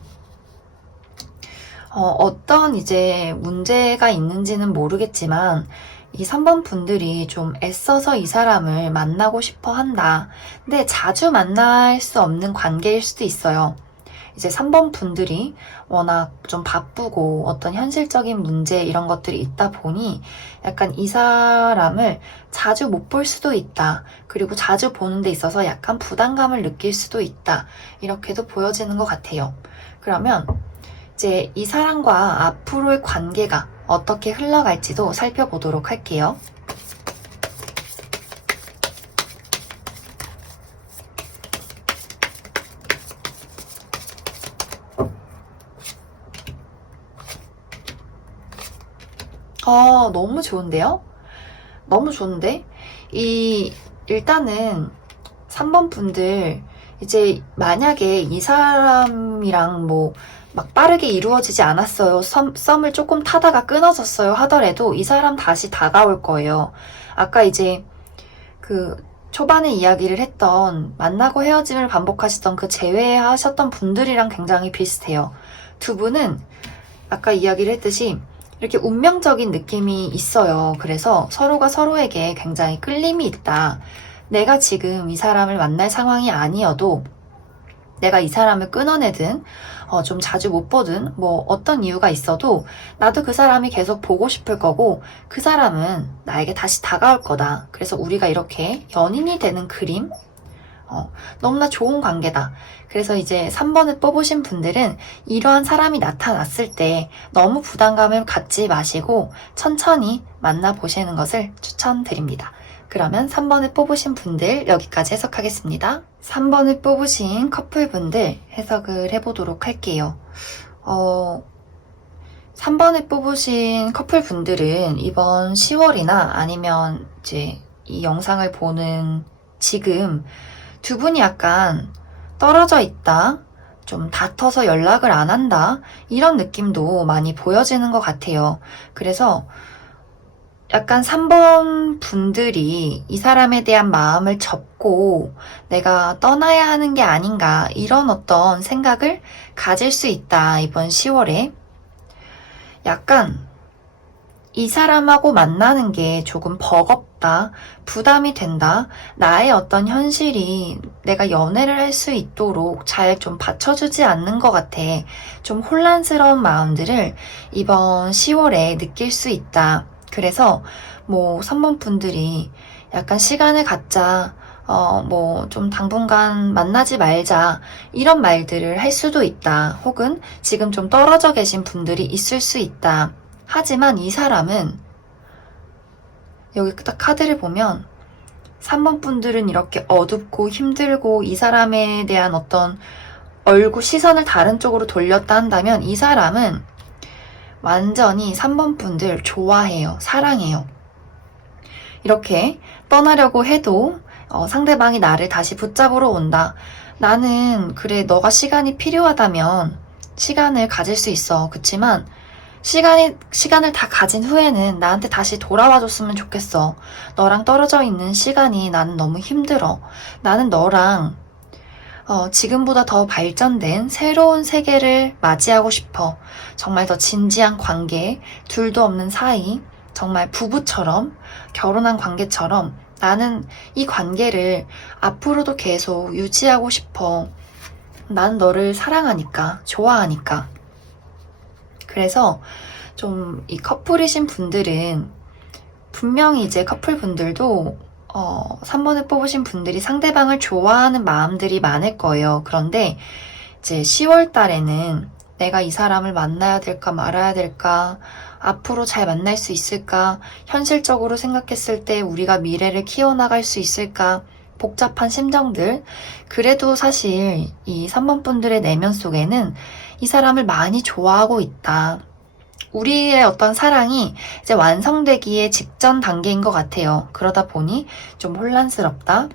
어떤 이제 문제가 있는지는 모르겠지만 이 3번 분들이 좀 애써서 이 사람을 만나고 싶어 한다. 근데 자주 만날 수 없는 관계일 수도 있어요. 이제 3번 분들이 워낙 좀 바쁘고 어떤 현실적인 문제 이런 것들이 있다 보니 약간 이 사람을 자주 못 볼 수도 있다. 그리고 자주 보는 데 있어서 약간 부담감을 느낄 수도 있다. 이렇게도 보여지는 것 같아요. 그러면 이제 이 사람과 앞으로의 관계가 어떻게 흘러갈지도 살펴보도록 할게요. 너무 좋은데요? 너무 좋은데? 일단은 3번 분들, 이제 만약에 이 사람이랑 막 빠르게 이루어지지 않았어요. 썸을 조금 타다가 끊어졌어요 하더라도 이 사람 다시 다가올 거예요. 아까 이제 그 초반에 이야기를 했던 만나고 헤어짐을 반복하시던 그 제외하셨던 분들이랑 굉장히 비슷해요. 두 분은 아까 이야기를 했듯이 이렇게 운명적인 느낌이 있어요. 그래서 서로가 서로에게 굉장히 끌림이 있다. 내가 지금 이 사람을 만날 상황이 아니어도 내가 이 사람을 끊어내든 좀 자주 못 보든 어떤 이유가 있어도 나도 그 사람이 계속 보고 싶을 거고 그 사람은 나에게 다시 다가올 거다. 그래서 우리가 이렇게 연인이 되는 그림? 너무나 좋은 관계다. 그래서 이제 3번을 뽑으신 분들은 이러한 사람이 나타났을 때 너무 부담감을 갖지 마시고 천천히 만나보시는 것을 추천드립니다. 그러면 3번을 뽑으신 분들 여기까지 해석하겠습니다. 3번을 뽑으신 커플분들 해석을 해보도록 할게요. 3번을 뽑으신 커플분들은 이번 10월이나 아니면 이제 이 영상을 보는 지금 두 분이 약간 떨어져 있다, 좀 다퉈서 연락을 안 한다, 이런 느낌도 많이 보여지는 것 같아요. 그래서 약간 3번 분들이 이 사람에 대한 마음을 접고 내가 떠나야 하는 게 아닌가, 이런 어떤 생각을 가질 수 있다, 이번 10월에. 약간 이 사람하고 만나는 게 조금 버겁다, 부담이 된다, 나의 어떤 현실이 내가 연애를 할 수 있도록 잘 좀 받쳐주지 않는 것 같아. 좀 혼란스러운 마음들을 이번 10월에 느낄 수 있다. 그래서 3번 분들이 약간 시간을 갖자, 좀 당분간 만나지 말자, 이런 말들을 할 수도 있다. 혹은 지금 좀 떨어져 계신 분들이 있을 수 있다. 하지만 이 사람은 여기 딱 카드를 보면 3번 분들은 이렇게 어둡고 힘들고 이 사람에 대한 어떤 얼굴 시선을 다른 쪽으로 돌렸다 한다면 이 사람은 완전히 3번 분들 좋아해요. 사랑해요. 이렇게 떠나려고 해도 상대방이 나를 다시 붙잡으러 온다. 나는 그래, 너가 시간이 필요하다면 시간을 가질 수 있어. 그치만 시간을 다 가진 후에는 나한테 다시 돌아와 줬으면 좋겠어. 너랑 떨어져 있는 시간이 나는 너무 힘들어. 나는 너랑 지금보다 더 발전된 새로운 세계를 맞이하고 싶어. 정말 더 진지한 관계, 둘도 없는 사이, 정말 부부처럼, 결혼한 관계처럼 나는 이 관계를 앞으로도 계속 유지하고 싶어. 난 너를 사랑하니까, 좋아하니까. 그래서 좀 이 커플이신 분들은 분명히 이제 커플분들도 3번을 뽑으신 분들이 상대방을 좋아하는 마음들이 많을 거예요. 그런데 이제 10월 달에는 내가 이 사람을 만나야 될까 말아야 될까, 앞으로 잘 만날 수 있을까, 현실적으로 생각했을 때 우리가 미래를 키워나갈 수 있을까, 복잡한 심정들. 그래도 사실 이 3번 분들의 내면 속에는 이 사람을 많이 좋아하고 있다. 우리의 어떤 사랑이 이제 완성되기에 직전 단계인 것 같아요. 그러다 보니 좀 혼란스럽다.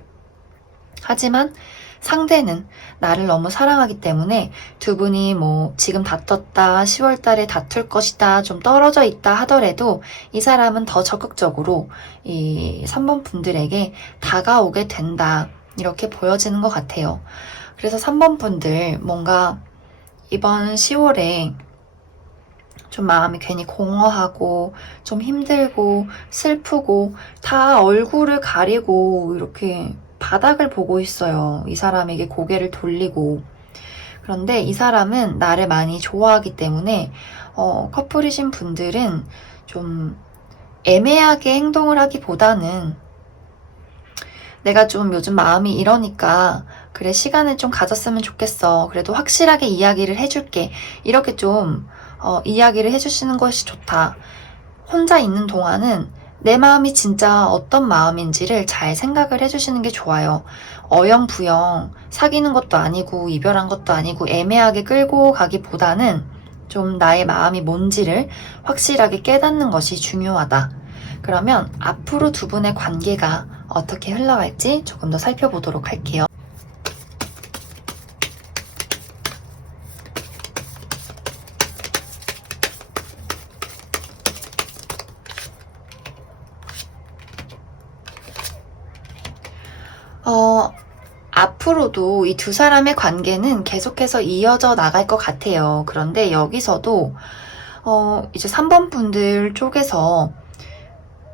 하지만 상대는 나를 너무 사랑하기 때문에 두 분이 지금 다퉜다, 10월 달에 다툴 것이다, 좀 떨어져 있다 하더라도 이 사람은 더 적극적으로 이 3번 분들에게 다가오게 된다. 이렇게 보여지는 것 같아요. 그래서 3번 분들 뭔가 이번 10월에 좀 마음이 괜히 공허하고 좀 힘들고 슬프고 다 얼굴을 가리고 이렇게 바닥을 보고 있어요. 이 사람에게 고개를 돌리고. 그런데 이 사람은 나를 많이 좋아하기 때문에 커플이신 분들은 좀 애매하게 행동을 하기보다는 내가 좀 요즘 마음이 이러니까 그래 시간을 좀 가졌으면 좋겠어. 그래도 확실하게 이야기를 해줄게. 이렇게 좀 이야기를 해주시는 것이 좋다. 혼자 있는 동안은 내 마음이 진짜 어떤 마음인지를 잘 생각을 해주시는 게 좋아요. 어영부영 사귀는 것도 아니고 이별한 것도 아니고 애매하게 끌고 가기보다는 좀 나의 마음이 뭔지를 확실하게 깨닫는 것이 중요하다. 그러면 앞으로 두 분의 관계가 어떻게 흘러갈지 조금 더 살펴보도록 할게요. 앞으로도 이 두 사람의 관계는 계속해서 이어져 나갈 것 같아요. 그런데 여기서도 이제 3번 분들 쪽에서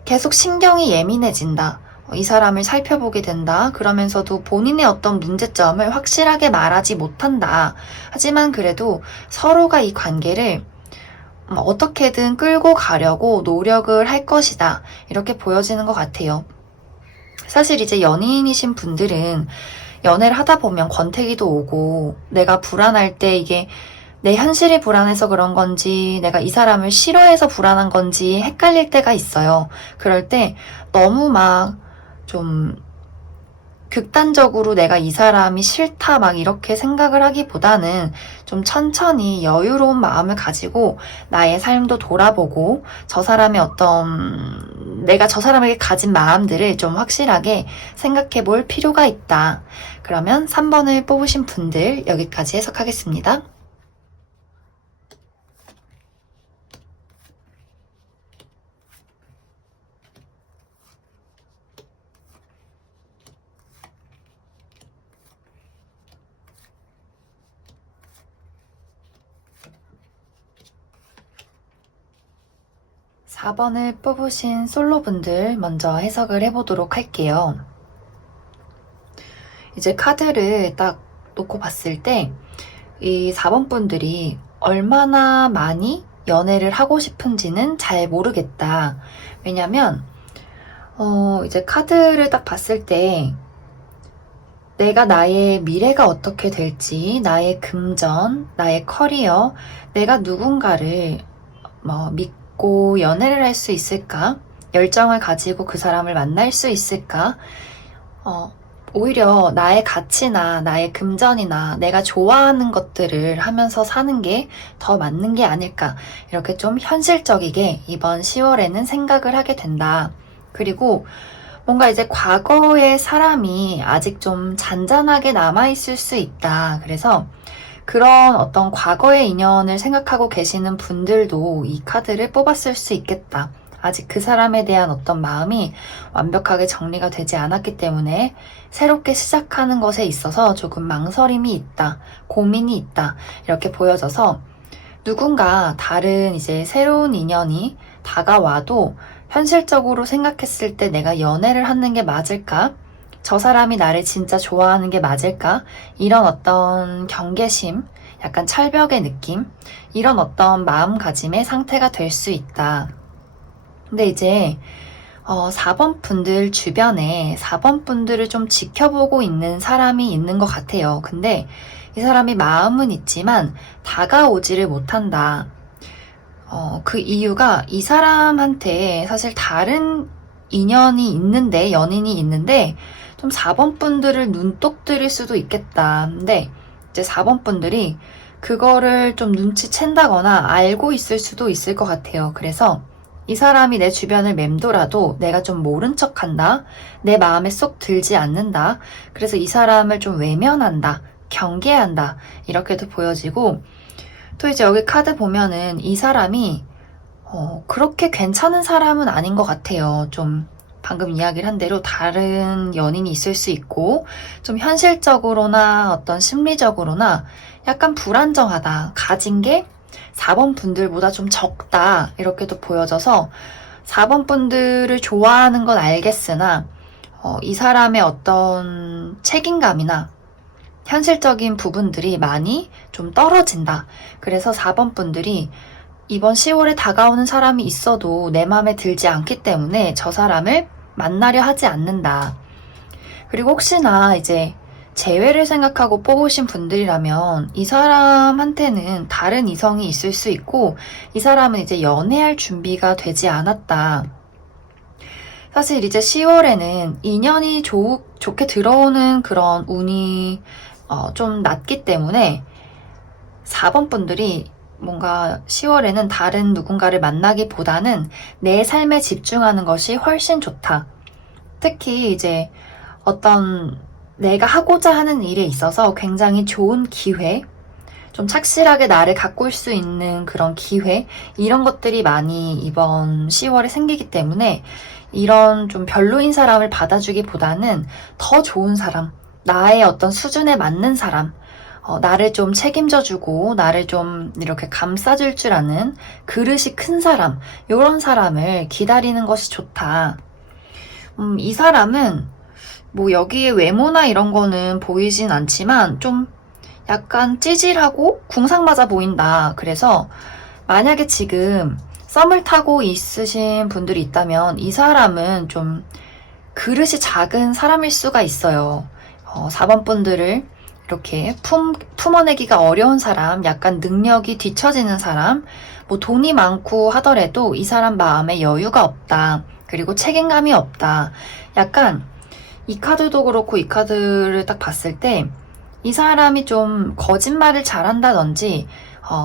계속 신경이 예민해진다. 이 사람을 살펴보게 된다. 그러면서도 본인의 어떤 문제점을 확실하게 말하지 못한다. 하지만 그래도 서로가 이 관계를 어떻게든 끌고 가려고 노력을 할 것이다. 이렇게 보여지는 것 같아요. 사실 이제 연인이신 분들은 연애를 하다 보면 권태기도 오고 내가 불안할 때 이게 내 현실이 불안해서 그런 건지 내가 이 사람을 싫어해서 불안한 건지 헷갈릴 때가 있어요. 그럴 때 너무 막 좀 극단적으로 내가 이 사람이 싫다 막 이렇게 생각을 하기보다는 좀 천천히 여유로운 마음을 가지고 나의 삶도 돌아보고 저 사람의 어떤 내가 저 사람에게 가진 마음들을 좀 확실하게 생각해 볼 필요가 있다. 그러면 3번을 뽑으신 분들 여기까지 해석하겠습니다. 4번을 뽑으신 솔로분들 먼저 해석을 해보도록 할게요. 이제 카드를 딱 놓고 봤을 때 이 4번 분들이 얼마나 많이 연애를 하고 싶은지는 잘 모르겠다. 왜냐면 이제 카드를 딱 봤을 때 내가 나의 미래가 어떻게 될지, 나의 금전, 나의 커리어, 내가 누군가를 믿고 연애를 할 수 있을까? 열정을 가지고 그 사람을 만날 수 있을까? 오히려 나의 가치나 나의 금전이나 내가 좋아하는 것들을 하면서 사는 게 더 맞는 게 아닐까. 이렇게 좀 현실적이게 이번 10월에는 생각을 하게 된다. 그리고 뭔가 이제 과거의 사람이 아직 좀 잔잔하게 남아있을 수 있다. 그래서 그런 어떤 과거의 인연을 생각하고 계시는 분들도 이 카드를 뽑았을 수 있겠다. 아직 그 사람에 대한 어떤 마음이 완벽하게 정리가 되지 않았기 때문에 새롭게 시작하는 것에 있어서 조금 망설임이 있다, 고민이 있다, 이렇게 보여져서 누군가 다른 이제 새로운 인연이 다가와도 현실적으로 생각했을 때 내가 연애를 하는 게 맞을까? 저 사람이 나를 진짜 좋아하는 게 맞을까? 이런 어떤 경계심, 약간 철벽의 느낌, 이런 어떤 마음가짐의 상태가 될 수 있다. 근데 이제 4번 분들 주변에 4번 분들을 좀 지켜보고 있는 사람이 있는 것 같아요. 근데 이 사람이 마음은 있지만 다가오지를 못한다. 그 이유가 이 사람한테 사실 다른 인연이 있는데, 연인이 있는데 좀 4번 분들을 눈독 들일 수도 있겠다. 근데 이제 4번 분들이 그거를 좀 눈치챈다거나 알고 있을 수도 있을 것 같아요. 그래서 이 사람이 내 주변을 맴돌아도 내가 좀 모른 척한다. 내 마음에 쏙 들지 않는다. 그래서 이 사람을 좀 외면한다. 경계한다. 이렇게도 보여지고 또 이제 여기 카드 보면은 이 사람이 그렇게 괜찮은 사람은 아닌 것 같아요. 좀 방금 이야기를 한 대로 다른 연인이 있을 수 있고 좀 현실적으로나 어떤 심리적으로나 약간 불안정하다. 가진 게 4번 분들보다 좀 적다. 이렇게도 보여져서 4번 분들을 좋아하는 건 알겠으나 이 사람의 어떤 책임감이나 현실적인 부분들이 많이 좀 떨어진다. 그래서 4번 분들이 이번 10월에 다가오는 사람이 있어도 내 마음에 들지 않기 때문에 저 사람을 만나려 하지 않는다. 그리고 혹시나 이제 재회를 생각하고 뽑으신 분들이라면 이 사람한테는 다른 이성이 있을 수 있고 이 사람은 이제 연애할 준비가 되지 않았다. 사실 이제 10월에는 인연이 좋게 들어오는 그런 운이 좀 낮기 때문에 4번 분들이 뭔가 10월에는 다른 누군가를 만나기보다는 내 삶에 집중하는 것이 훨씬 좋다. 특히 이제 어떤 내가 하고자 하는 일에 있어서 굉장히 좋은 기회, 좀 착실하게 나를 가꿀 수 있는 그런 기회, 이런 것들이 많이 이번 10월에 생기기 때문에 이런 좀 별로인 사람을 받아주기보다는 더 좋은 사람, 나의 어떤 수준에 맞는 사람, 나를 좀 책임져주고 나를 좀 이렇게 감싸줄 줄 아는 그릇이 큰 사람, 이런 사람을 기다리는 것이 좋다. 이 사람은 뭐 여기에 외모나 이런 거는 보이진 않지만 좀 약간 찌질하고 궁상 맞아 보인다. 그래서 만약에 지금 썸을 타고 있으신 분들이 있다면 이 사람은 좀 그릇이 작은 사람일 수가 있어요. 4번 분들을 이렇게 품어내기가 어려운 사람, 약간 능력이 뒤처지는 사람, 뭐 돈이 많고 하더라도 이 사람 마음에 여유가 없다. 그리고 책임감이 없다. 약간 이 카드도 그렇고 이 카드를 딱 봤을 때 이 사람이 좀 거짓말을 잘한다든지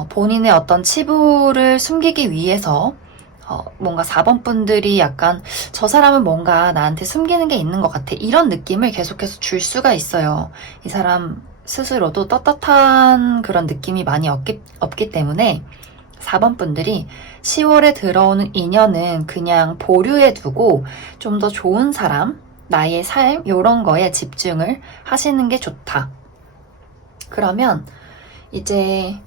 본인의 어떤 치부를 숨기기 위해서 뭔가 4번 분들이 약간 저 사람은 뭔가 나한테 숨기는 게 있는 것 같아. 이런 느낌을 계속해서 줄 수가 있어요. 이 사람 스스로도 떳떳한 그런 느낌이 많이 없기 때문에 4번 분들이 10월에 들어오는 인연은 그냥 보류해 두고 좀 더 좋은 사람, 나의 삶, 이런 거에 집중을 하시는 게 좋다. 그러면 이제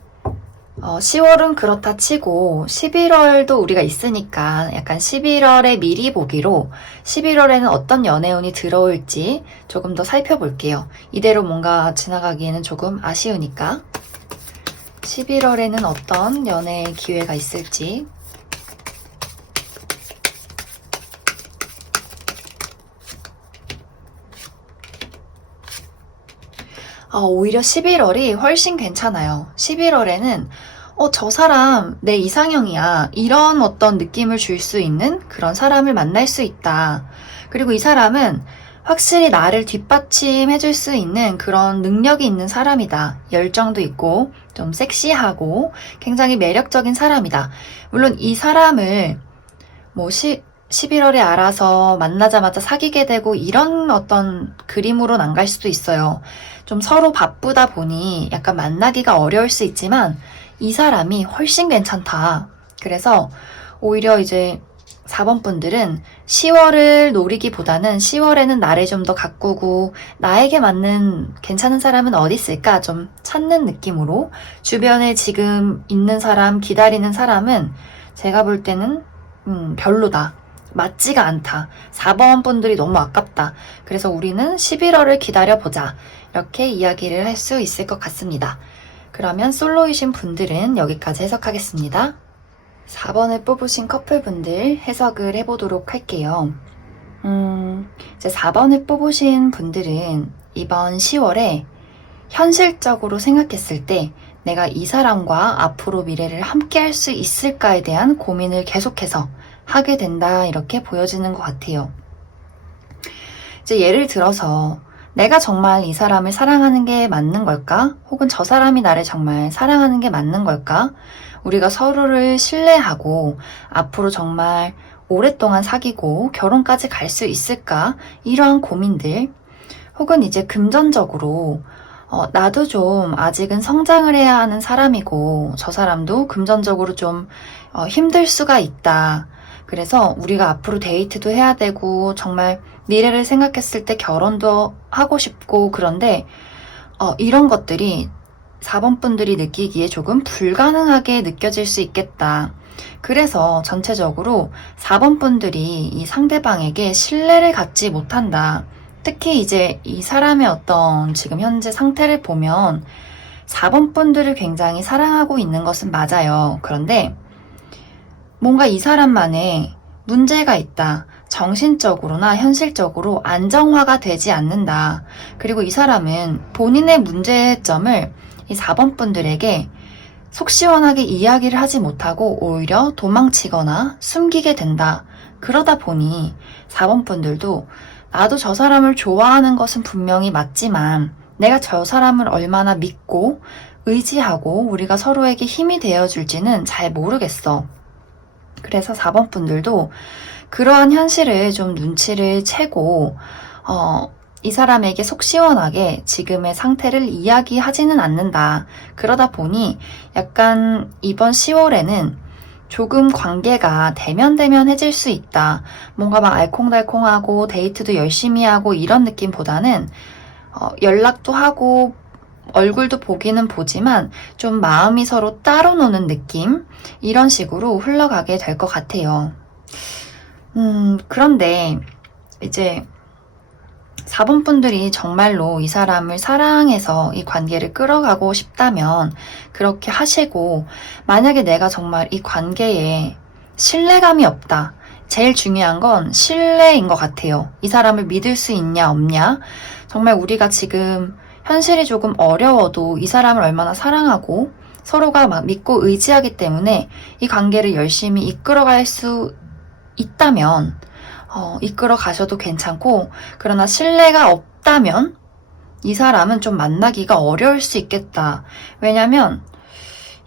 10월은 그렇다 치고 11월도 우리가 있으니까 약간 11월에 미리 보기로 11월에는 어떤 연애운이 들어올지 조금 더 살펴볼게요. 이대로 뭔가 지나가기에는 조금 아쉬우니까 11월에는 어떤 연애 기회가 있을지. 오히려 11월이 훨씬 괜찮아요. 11월에는 저 사람 내 이상형이야. 이런 어떤 느낌을 줄 수 있는 그런 사람을 만날 수 있다. 그리고 이 사람은 확실히 나를 뒷받침해 줄 수 있는 그런 능력이 있는 사람이다. 열정도 있고 좀 섹시하고 굉장히 매력적인 사람이다. 물론 이 사람을 뭐 11월에 알아서 만나자마자 사귀게 되고 이런 어떤 그림으로는 안 갈 수도 있어요. 좀 서로 바쁘다 보니 약간 만나기가 어려울 수 있지만 이 사람이 훨씬 괜찮다. 그래서 오히려 이제 4번 분들은 10월을 노리기보다는 10월에는 나를 좀 더 가꾸고 나에게 맞는 괜찮은 사람은 어디 있을까 좀 찾는 느낌으로 주변에 지금 있는 사람, 기다리는 사람은 제가 볼 때는 별로다. 맞지가 않다. 4번 분들이 너무 아깝다. 그래서 우리는 11월을 기다려보자. 이렇게 이야기를 할 수 있을 것 같습니다. 그러면 솔로이신 분들은 여기까지 해석하겠습니다. 4번을 뽑으신 커플분들 해석을 해보도록 할게요. 이제 4번을 뽑으신 분들은 이번 10월에 현실적으로 생각했을 때 내가 이 사람과 앞으로 미래를 함께 할 수 있을까에 대한 고민을 계속해서 하게 된다, 이렇게 보여지는 것 같아요. 이제 예를 들어서 내가 정말 이 사람을 사랑하는 게 맞는 걸까? 혹은 저 사람이 나를 정말 사랑하는 게 맞는 걸까? 우리가 서로를 신뢰하고 앞으로 정말 오랫동안 사귀고 결혼까지 갈 수 있을까? 이러한 고민들. 혹은 이제 금전적으로 나도 좀 아직은 성장을 해야 하는 사람이고 저 사람도 금전적으로 좀 힘들 수가 있다. 그래서 우리가 앞으로 데이트도 해야 되고 정말 미래를 생각했을 때 결혼도 하고 싶고 그런데 이런 것들이 4번 분들이 느끼기에 조금 불가능하게 느껴질 수 있겠다. 그래서 전체적으로 4번 분들이 이 상대방에게 신뢰를 갖지 못한다. 특히 이제 이 사람의 어떤 지금 현재 상태를 보면 4번 분들을 굉장히 사랑하고 있는 것은 맞아요. 그런데 뭔가 이 사람만의 문제가 있다. 정신적으로나 현실적으로 안정화가 되지 않는다. 그리고 이 사람은 본인의 문제점을 이 4번 분들에게 속 시원하게 이야기를 하지 못하고 오히려 도망치거나 숨기게 된다. 그러다 보니 4번 분들도 나도 저 사람을 좋아하는 것은 분명히 맞지만 내가 저 사람을 얼마나 믿고 의지하고 우리가 서로에게 힘이 되어줄지는 잘 모르겠어. 그래서 4번 분들도 그러한 현실을 좀 눈치를 채고 이 사람에게 속 시원하게 지금의 상태를 이야기하지는 않는다. 그러다 보니 약간 이번 10월에는 조금 관계가 대면대면해질 수 있다. 뭔가 막 알콩달콩하고 데이트도 열심히 하고 이런 느낌보다는 연락도 하고 얼굴도 보기는 보지만 좀 마음이 서로 따로 노는 느낌? 이런 식으로 흘러가게 될 것 같아요. 그런데 이제 4번 분들이 정말로 이 사람을 사랑해서 이 관계를 끌어가고 싶다면 그렇게 하시고, 만약에 내가 정말 이 관계에 신뢰감이 없다. 제일 중요한 건 신뢰인 것 같아요. 이 사람을 믿을 수 있냐 없냐. 정말 우리가 지금 현실이 조금 어려워도 이 사람을 얼마나 사랑하고 서로가 막 믿고 의지하기 때문에 이 관계를 열심히 이끌어갈 수 있다면 이끌어 가셔도 괜찮고, 그러나 신뢰가 없다면 이 사람은 좀 만나기가 어려울 수 있겠다. 왜냐면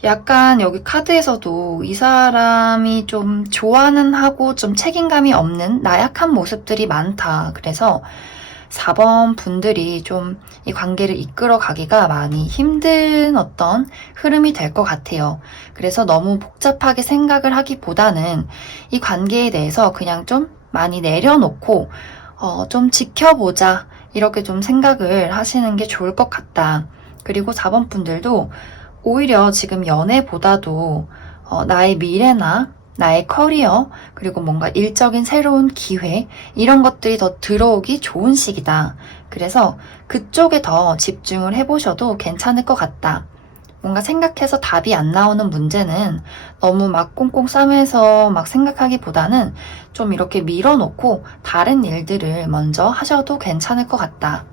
약간 여기 카드에서도 이 사람이 좀 좋아는 하고 좀 책임감이 없는 나약한 모습들이 많다. 그래서 4번 분들이 좀 이 관계를 이끌어 가기가 많이 힘든 어떤 흐름이 될 것 같아요. 그래서 너무 복잡하게 생각을 하기보다는 이 관계에 대해서 그냥 좀 많이 내려놓고 좀 지켜보자, 이렇게 좀 생각을 하시는 게 좋을 것 같다. 그리고 4번 분들도 오히려 지금 연애보다도 나의 미래나 나의 커리어, 그리고 뭔가 일적인 새로운 기회, 이런 것들이 더 들어오기 좋은 시기다. 그래서 그쪽에 더 집중을 해보셔도 괜찮을 것 같다. 뭔가 생각해서 답이 안 나오는 문제는 너무 막 꽁꽁 싸매서 막 생각하기보다는 좀 이렇게 밀어놓고 다른 일들을 먼저 하셔도 괜찮을 것 같다.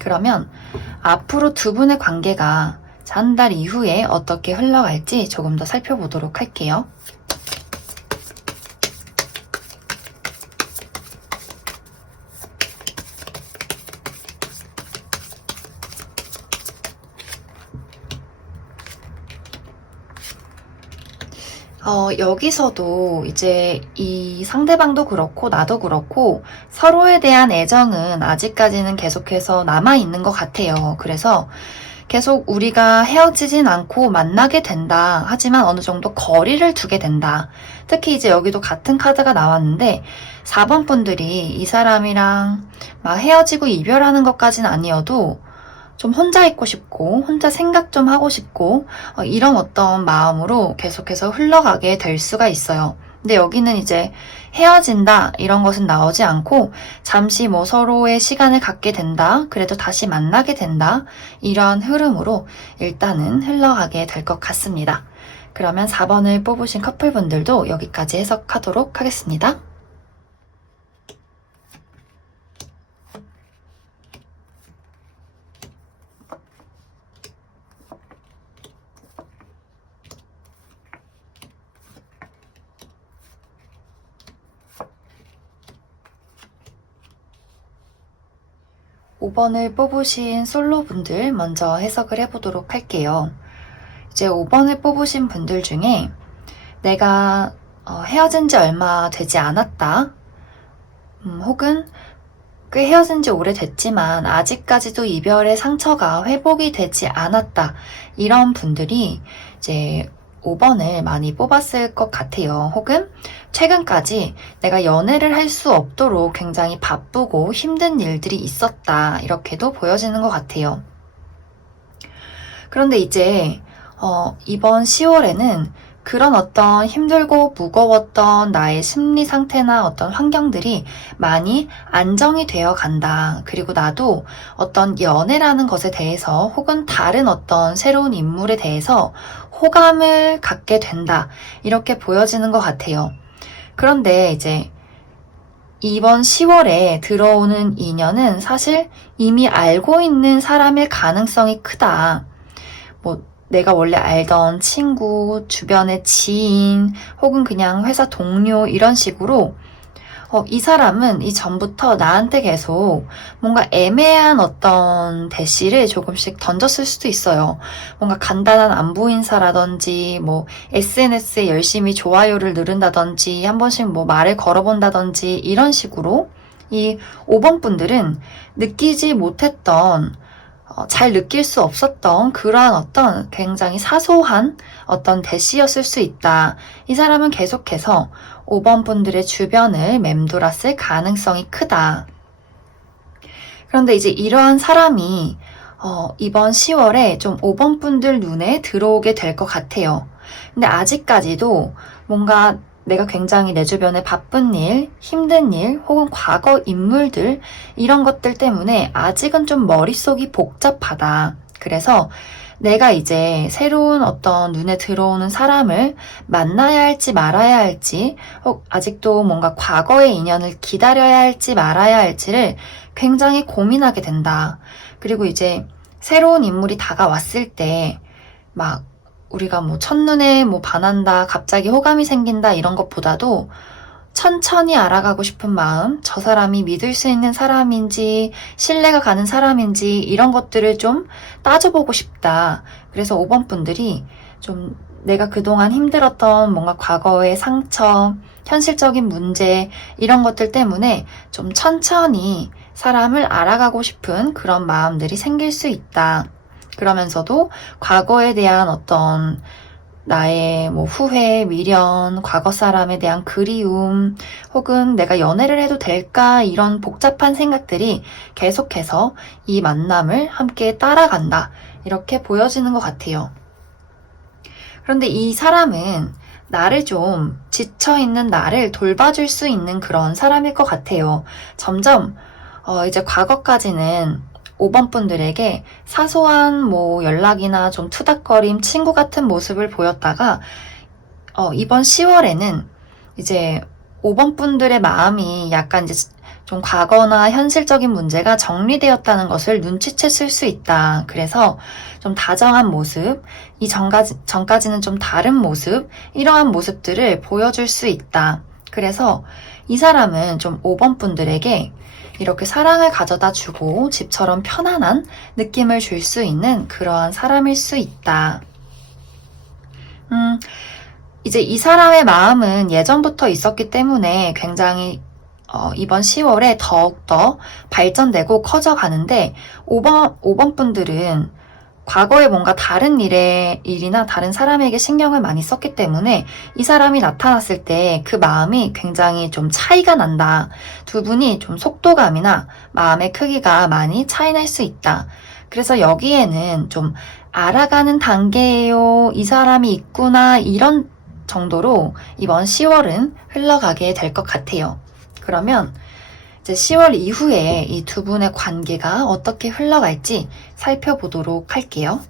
그러면 앞으로 두 분의 관계가 한 달 이후에 어떻게 흘러갈지 조금 더 살펴보도록 할게요. 여기서도 이제 이 상대방도 그렇고 나도 그렇고 서로에 대한 애정은 아직까지는 계속해서 남아있는 것 같아요. 그래서 계속 우리가 헤어지진 않고 만나게 된다. 하지만 어느 정도 거리를 두게 된다. 특히 이제 여기도 같은 카드가 나왔는데 4번 분들이 이 사람이랑 막 헤어지고 이별하는 것까지는 아니어도 좀 혼자 있고 싶고 혼자 생각 좀 하고 싶고 이런 어떤 마음으로 계속해서 흘러가게 될 수가 있어요. 근데 여기는 이제 헤어진다 이런 것은 나오지 않고 잠시 뭐 서로의 시간을 갖게 된다, 그래도 다시 만나게 된다, 이러한 흐름으로 일단은 흘러가게 될 것 같습니다. 그러면 4번을 뽑으신 커플분들도 여기까지 해석하도록 하겠습니다. 5번을 뽑으신 솔로분들 먼저 해석을 해보도록 할게요. 이제 5번을 뽑으신 분들 중에 내가 헤어진 지 얼마 되지 않았다, 혹은 꽤 헤어진 지 오래됐지만 아직까지도 이별의 상처가 회복이 되지 않았다, 이런 분들이 이제 5번을 많이 뽑았을 것 같아요. 혹은 최근까지 내가 연애를 할 수 없도록 굉장히 바쁘고 힘든 일들이 있었다, 이렇게도 보여지는 것 같아요. 그런데 이제 이번 10월에는 그런 어떤 힘들고 무거웠던 나의 심리 상태나 어떤 환경들이 많이 안정이 되어 간다. 그리고 나도 어떤 연애라는 것에 대해서 혹은 다른 어떤 새로운 인물에 대해서 호감을 갖게 된다. 이렇게 보여지는 것 같아요. 그런데 이제 이번 10월에 들어오는 인연은 사실 이미 알고 있는 사람일 가능성이 크다. 뭐 내가 원래 알던 친구, 주변의 지인, 혹은 그냥 회사 동료 이런 식으로 이 사람은 이전부터 나한테 계속 뭔가 애매한 어떤 대시를 조금씩 던졌을 수도 있어요. 뭔가 간단한 안부 인사라든지, 뭐, SNS에 열심히 좋아요를 누른다든지, 한 번씩 뭐 말을 걸어본다든지, 이런 식으로 이 5번 분들은 느끼지 못했던, 잘 느낄 수 없었던 그러한 어떤 굉장히 사소한 어떤 대시였을 수 있다. 이 사람은 계속해서 5번 분들의 주변을 맴돌았을 가능성이 크다. 그런데 이제 이러한 사람이 이번 10월에 좀 5번 분들 눈에 들어오게 될 것 같아요. 근데 아직까지도 뭔가 내가 굉장히 내 주변에 바쁜 일, 힘든 일, 혹은 과거 인물들 이런 것들 때문에 아직은 좀 머릿속이 복잡하다. 그래서 내가 이제 새로운 어떤 눈에 들어오는 사람을 만나야 할지 말아야 할지, 혹 아직도 뭔가 과거의 인연을 기다려야 할지 말아야 할지를 굉장히 고민하게 된다. 그리고 이제 새로운 인물이 다가왔을 때 막 우리가 뭐 첫눈에 뭐 반한다, 갑자기 호감이 생긴다 이런 것보다도 천천히 알아가고 싶은 마음, 저 사람이 믿을 수 있는 사람인지, 신뢰가 가는 사람인지, 이런 것들을 좀 따져보고 싶다. 그래서 5번 분들이 좀 내가 그동안 힘들었던 뭔가 과거의 상처, 현실적인 문제, 이런 것들 때문에 좀 천천히 사람을 알아가고 싶은 그런 마음들이 생길 수 있다. 그러면서도 과거에 대한 어떤 나의 뭐 후회, 미련, 과거 사람에 대한 그리움, 혹은 내가 연애를 해도 될까 이런 복잡한 생각들이 계속해서 이 만남을 함께 따라간다. 이렇게 보여지는 것 같아요. 그런데 이 사람은 나를 좀 지쳐있는 나를 돌봐줄 수 있는 그런 사람일 것 같아요. 점점 이제 과거까지는 5번 분들에게 사소한 뭐 연락이나 좀 투닥거림, 친구 같은 모습을 보였다가 이번 10월에는 이제 5번 분들의 마음이 약간 이제 좀 과거나 현실적인 문제가 정리되었다는 것을 눈치챘을 수 있다. 그래서 좀 다정한 모습, 이 전까지는 좀 다른 모습, 이러한 모습들을 보여줄 수 있다. 그래서 이 사람은 좀 5번 분들에게 이렇게 사랑을 가져다 주고 집처럼 편안한 느낌을 줄 수 있는 그러한 사람일 수 있다. 이제 이 사람의 마음은 예전부터 있었기 때문에 굉장히 이번 10월에 더욱더 발전되고 커져가는데 5번 분들은 과거에 뭔가 다른 일이나 다른 사람에게 신경을 많이 썼기 때문에 이 사람이 나타났을 때 그 마음이 굉장히 좀 차이가 난다. 두 분이 좀 속도감이나 마음의 크기가 많이 차이 날 수 있다. 그래서 여기에는 좀 알아가는 단계예요. 이 사람이 있구나. 이런 정도로 이번 10월은 흘러가게 될 것 같아요. 그러면 이제 10월 이후에 이 두 분의 관계가 어떻게 흘러갈지 살펴보도록 할게요.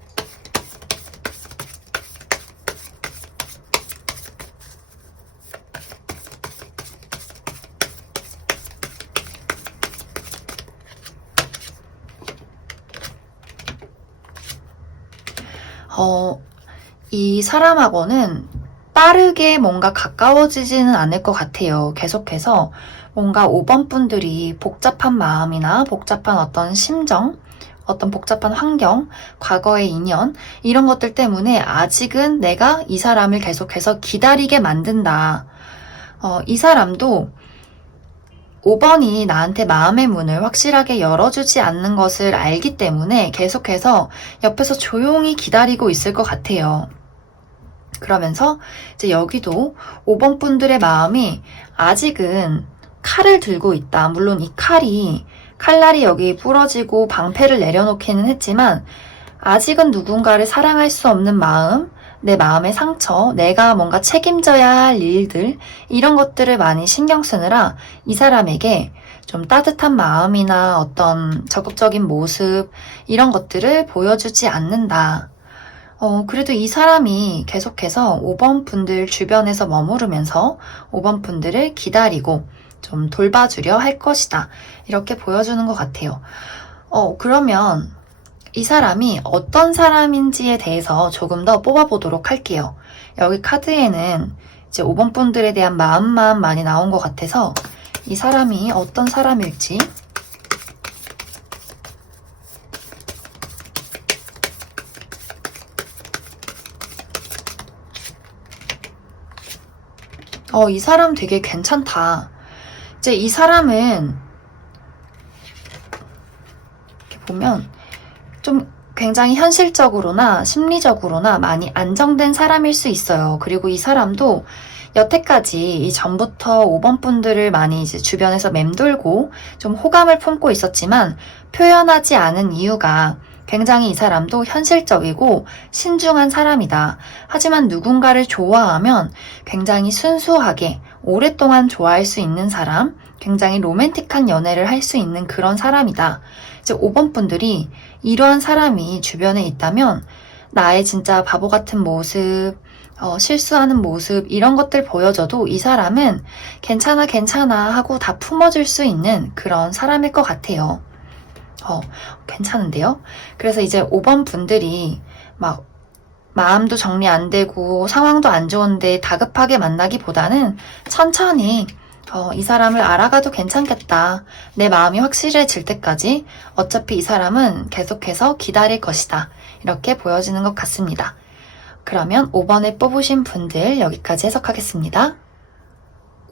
이 사람하고는 빠르게 뭔가 가까워지지는 않을 것 같아요. 계속해서 뭔가 5번 분들이 복잡한 마음이나 복잡한 어떤 심정, 어떤 복잡한 환경, 과거의 인연, 이런 것들 때문에 아직은 내가 이 사람을 계속해서 기다리게 만든다. 이 사람도 5번이 나한테 마음의 문을 확실하게 열어주지 않는 것을 알기 때문에 계속해서 옆에서 조용히 기다리고 있을 것 같아요. 그러면서 이제 여기도 5번 분들의 마음이 아직은 칼을 들고 있다. 물론 이 칼날이 여기 부러지고 방패를 내려놓기는 했지만 아직은 누군가를 사랑할 수 없는 마음, 내 마음의 상처, 내가 뭔가 책임져야 할 일들, 이런 것들을 많이 신경 쓰느라 이 사람에게 좀 따뜻한 마음이나 어떤 적극적인 모습, 이런 것들을 보여주지 않는다. 그래도 이 사람이 계속해서 5번 분들 주변에서 머무르면서 5번 분들을 기다리고 좀 돌봐주려 할 것이다. 이렇게 보여주는 것 같아요. 그러면 이 사람이 어떤 사람인지에 대해서 조금 더 뽑아보도록 할게요. 여기 카드에는 이제 5번 분들에 대한 마음만 많이 나온 것 같아서 이 사람이 어떤 사람일지 이 사람 되게 괜찮다. 이제 이 사람은 이렇게 보면 좀 굉장히 현실적으로나 심리적으로나 많이 안정된 사람일 수 있어요. 그리고 이 사람도 여태까지 이 전부터 5번 분들을 많이 이제 주변에서 맴돌고 좀 호감을 품고 있었지만 표현하지 않은 이유가 굉장히 이 사람도 현실적이고 신중한 사람이다. 하지만 누군가를 좋아하면 굉장히 순수하게 오랫동안 좋아할 수 있는 사람, 굉장히 로맨틱한 연애를 할 수 있는 그런 사람이다. 이제 5번 분들이 이러한 사람이 주변에 있다면 나의 진짜 바보 같은 모습, 실수하는 모습 이런 것들 보여줘도 이 사람은 괜찮아 괜찮아 하고 다 품어줄 수 있는 그런 사람일 것 같아요. 괜찮은데요? 그래서 이제 5번 분들이 막 마음도 정리 안 되고 상황도 안 좋은데 다급하게 만나기보다는 천천히 이 사람을 알아가도 괜찮겠다. 내 마음이 확실해질 때까지 어차피 이 사람은 계속해서 기다릴 것이다. 이렇게 보여지는 것 같습니다. 그러면 5번을 뽑으신 분들 여기까지 해석하겠습니다.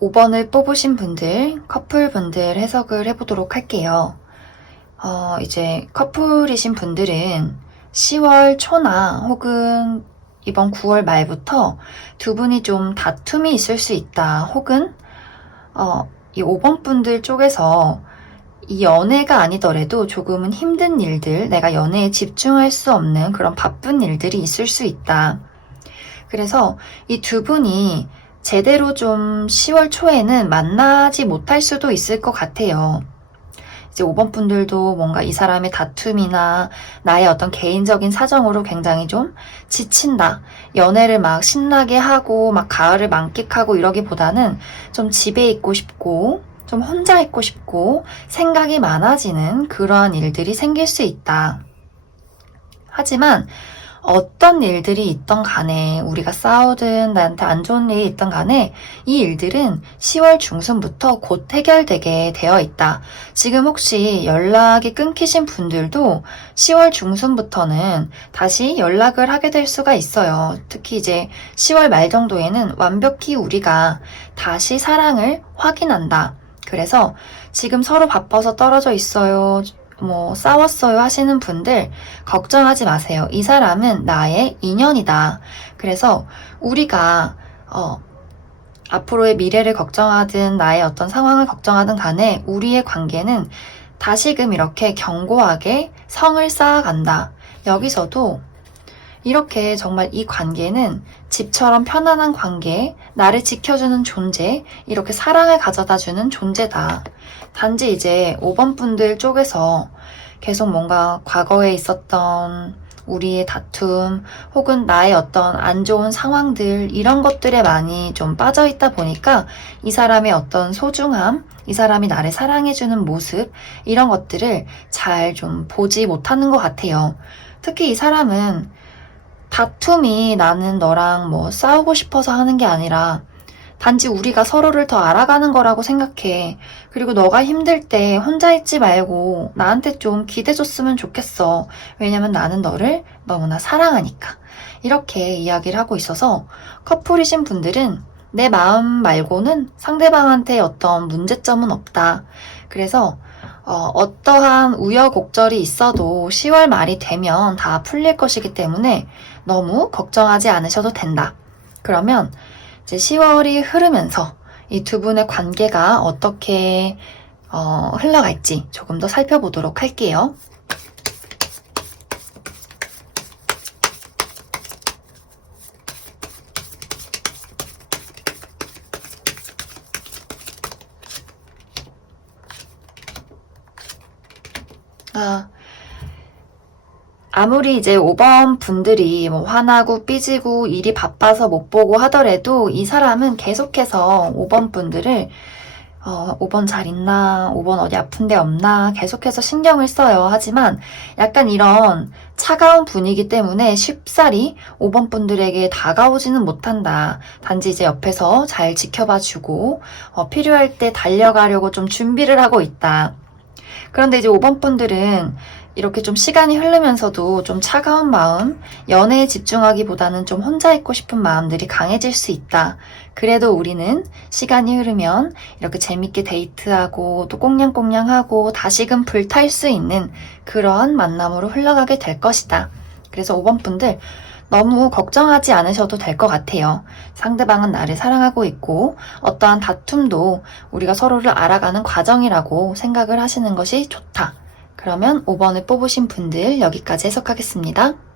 5번을 뽑으신 분들, 커플분들 해석을 해보도록 할게요. 이제 커플이신 분들은 10월 초나 혹은 이번 9월 말부터 두 분이 좀 다툼이 있을 수 있다. 혹은 이 5번 분들 쪽에서 이 연애가 아니더라도 조금은 힘든 일들, 내가 연애에 집중할 수 없는 그런 바쁜 일들이 있을 수 있다. 그래서 이 두 분이 제대로 좀 10월 초에는 만나지 못할 수도 있을 것 같아요. 이제 5번 분들도 뭔가 이 사람의 다툼이나 나의 어떤 개인적인 사정으로 굉장히 좀 지친다. 연애를 막 신나게 하고 막 가을을 만끽하고 이러기보다는 좀 집에 있고 싶고 좀 혼자 있고 싶고 생각이 많아지는 그러한 일들이 생길 수 있다. 하지만 어떤 일들이 있던 간에 우리가 싸우든 나한테 안 좋은 일이 있던 간에 이 일들은 10월 중순부터 곧 해결되게 되어 있다. 지금 혹시 연락이 끊기신 분들도 10월 중순부터는 다시 연락을 하게 될 수가 있어요. 특히 이제 10월 말 정도에는 완벽히 우리가 다시 사랑을 확인한다. 그래서 지금 서로 바빠서 떨어져 있어요. 싸웠어요 하시는 분들 걱정하지 마세요. 이 사람은 나의 인연이다. 그래서 우리가 앞으로의 미래를 걱정하든 나의 어떤 상황을 걱정하든 간에 우리의 관계는 다시금 이렇게 견고하게 성을 쌓아간다. 여기서도 이렇게 정말 이 관계는 집처럼 편안한 관계, 나를 지켜주는 존재, 이렇게 사랑을 가져다주는 존재다. 단지 이제 5번 분들 쪽에서 계속 뭔가 과거에 있었던 우리의 다툼 혹은 나의 어떤 안 좋은 상황들 이런 것들에 많이 좀 빠져있다 보니까 이 사람의 어떤 소중함, 이 사람이 나를 사랑해주는 모습 이런 것들을 잘 좀 보지 못하는 것 같아요. 특히 이 사람은 다툼이 나는 너랑 싸우고 싶어서 하는 게 아니라 단지 우리가 서로를 더 알아가는 거라고 생각해. 그리고 너가 힘들 때 혼자 있지 말고 나한테 좀 기대줬으면 좋겠어. 왜냐면 나는 너를 너무나 사랑하니까. 이렇게 이야기를 하고 있어서 커플이신 분들은 내 마음 말고는 상대방한테 어떤 문제점은 없다. 그래서 어떠한 우여곡절이 있어도 10월 말이 되면 다 풀릴 것이기 때문에 너무 걱정하지 않으셔도 된다. 그러면 이제 10월이 흐르면서 이 두 분의 관계가 어떻게 흘러갈지 조금 더 살펴보도록 할게요. 아무리 이제 5번 분들이 뭐 화나고 삐지고 일이 바빠서 못 보고 하더라도 이 사람은 계속해서 5번 분들을 5번 잘 있나? 5번 어디 아픈 데 없나? 계속해서 신경을 써요. 하지만 약간 이런 차가운 분위기 때문에 쉽사리 5번 분들에게 다가오지는 못한다. 단지 이제 옆에서 잘 지켜봐주고 필요할 때 달려가려고 좀 준비를 하고 있다. 그런데 이제 5번 분들은 이렇게 좀 시간이 흐르면서도 좀 차가운 마음, 연애에 집중하기보다는 좀 혼자 있고 싶은 마음들이 강해질 수 있다. 그래도 우리는 시간이 흐르면 이렇게 재밌게 데이트하고 또 꽁냥꽁냥하고 다시금 불탈 수 있는 그러한 만남으로 흘러가게 될 것이다. 그래서 5번 분들 너무 걱정하지 않으셔도 될 것 같아요. 상대방은 나를 사랑하고 있고 어떠한 다툼도 우리가 서로를 알아가는 과정이라고 생각을 하시는 것이 좋다. 그러면 5번을 뽑으신 분들 여기까지 해석하겠습니다.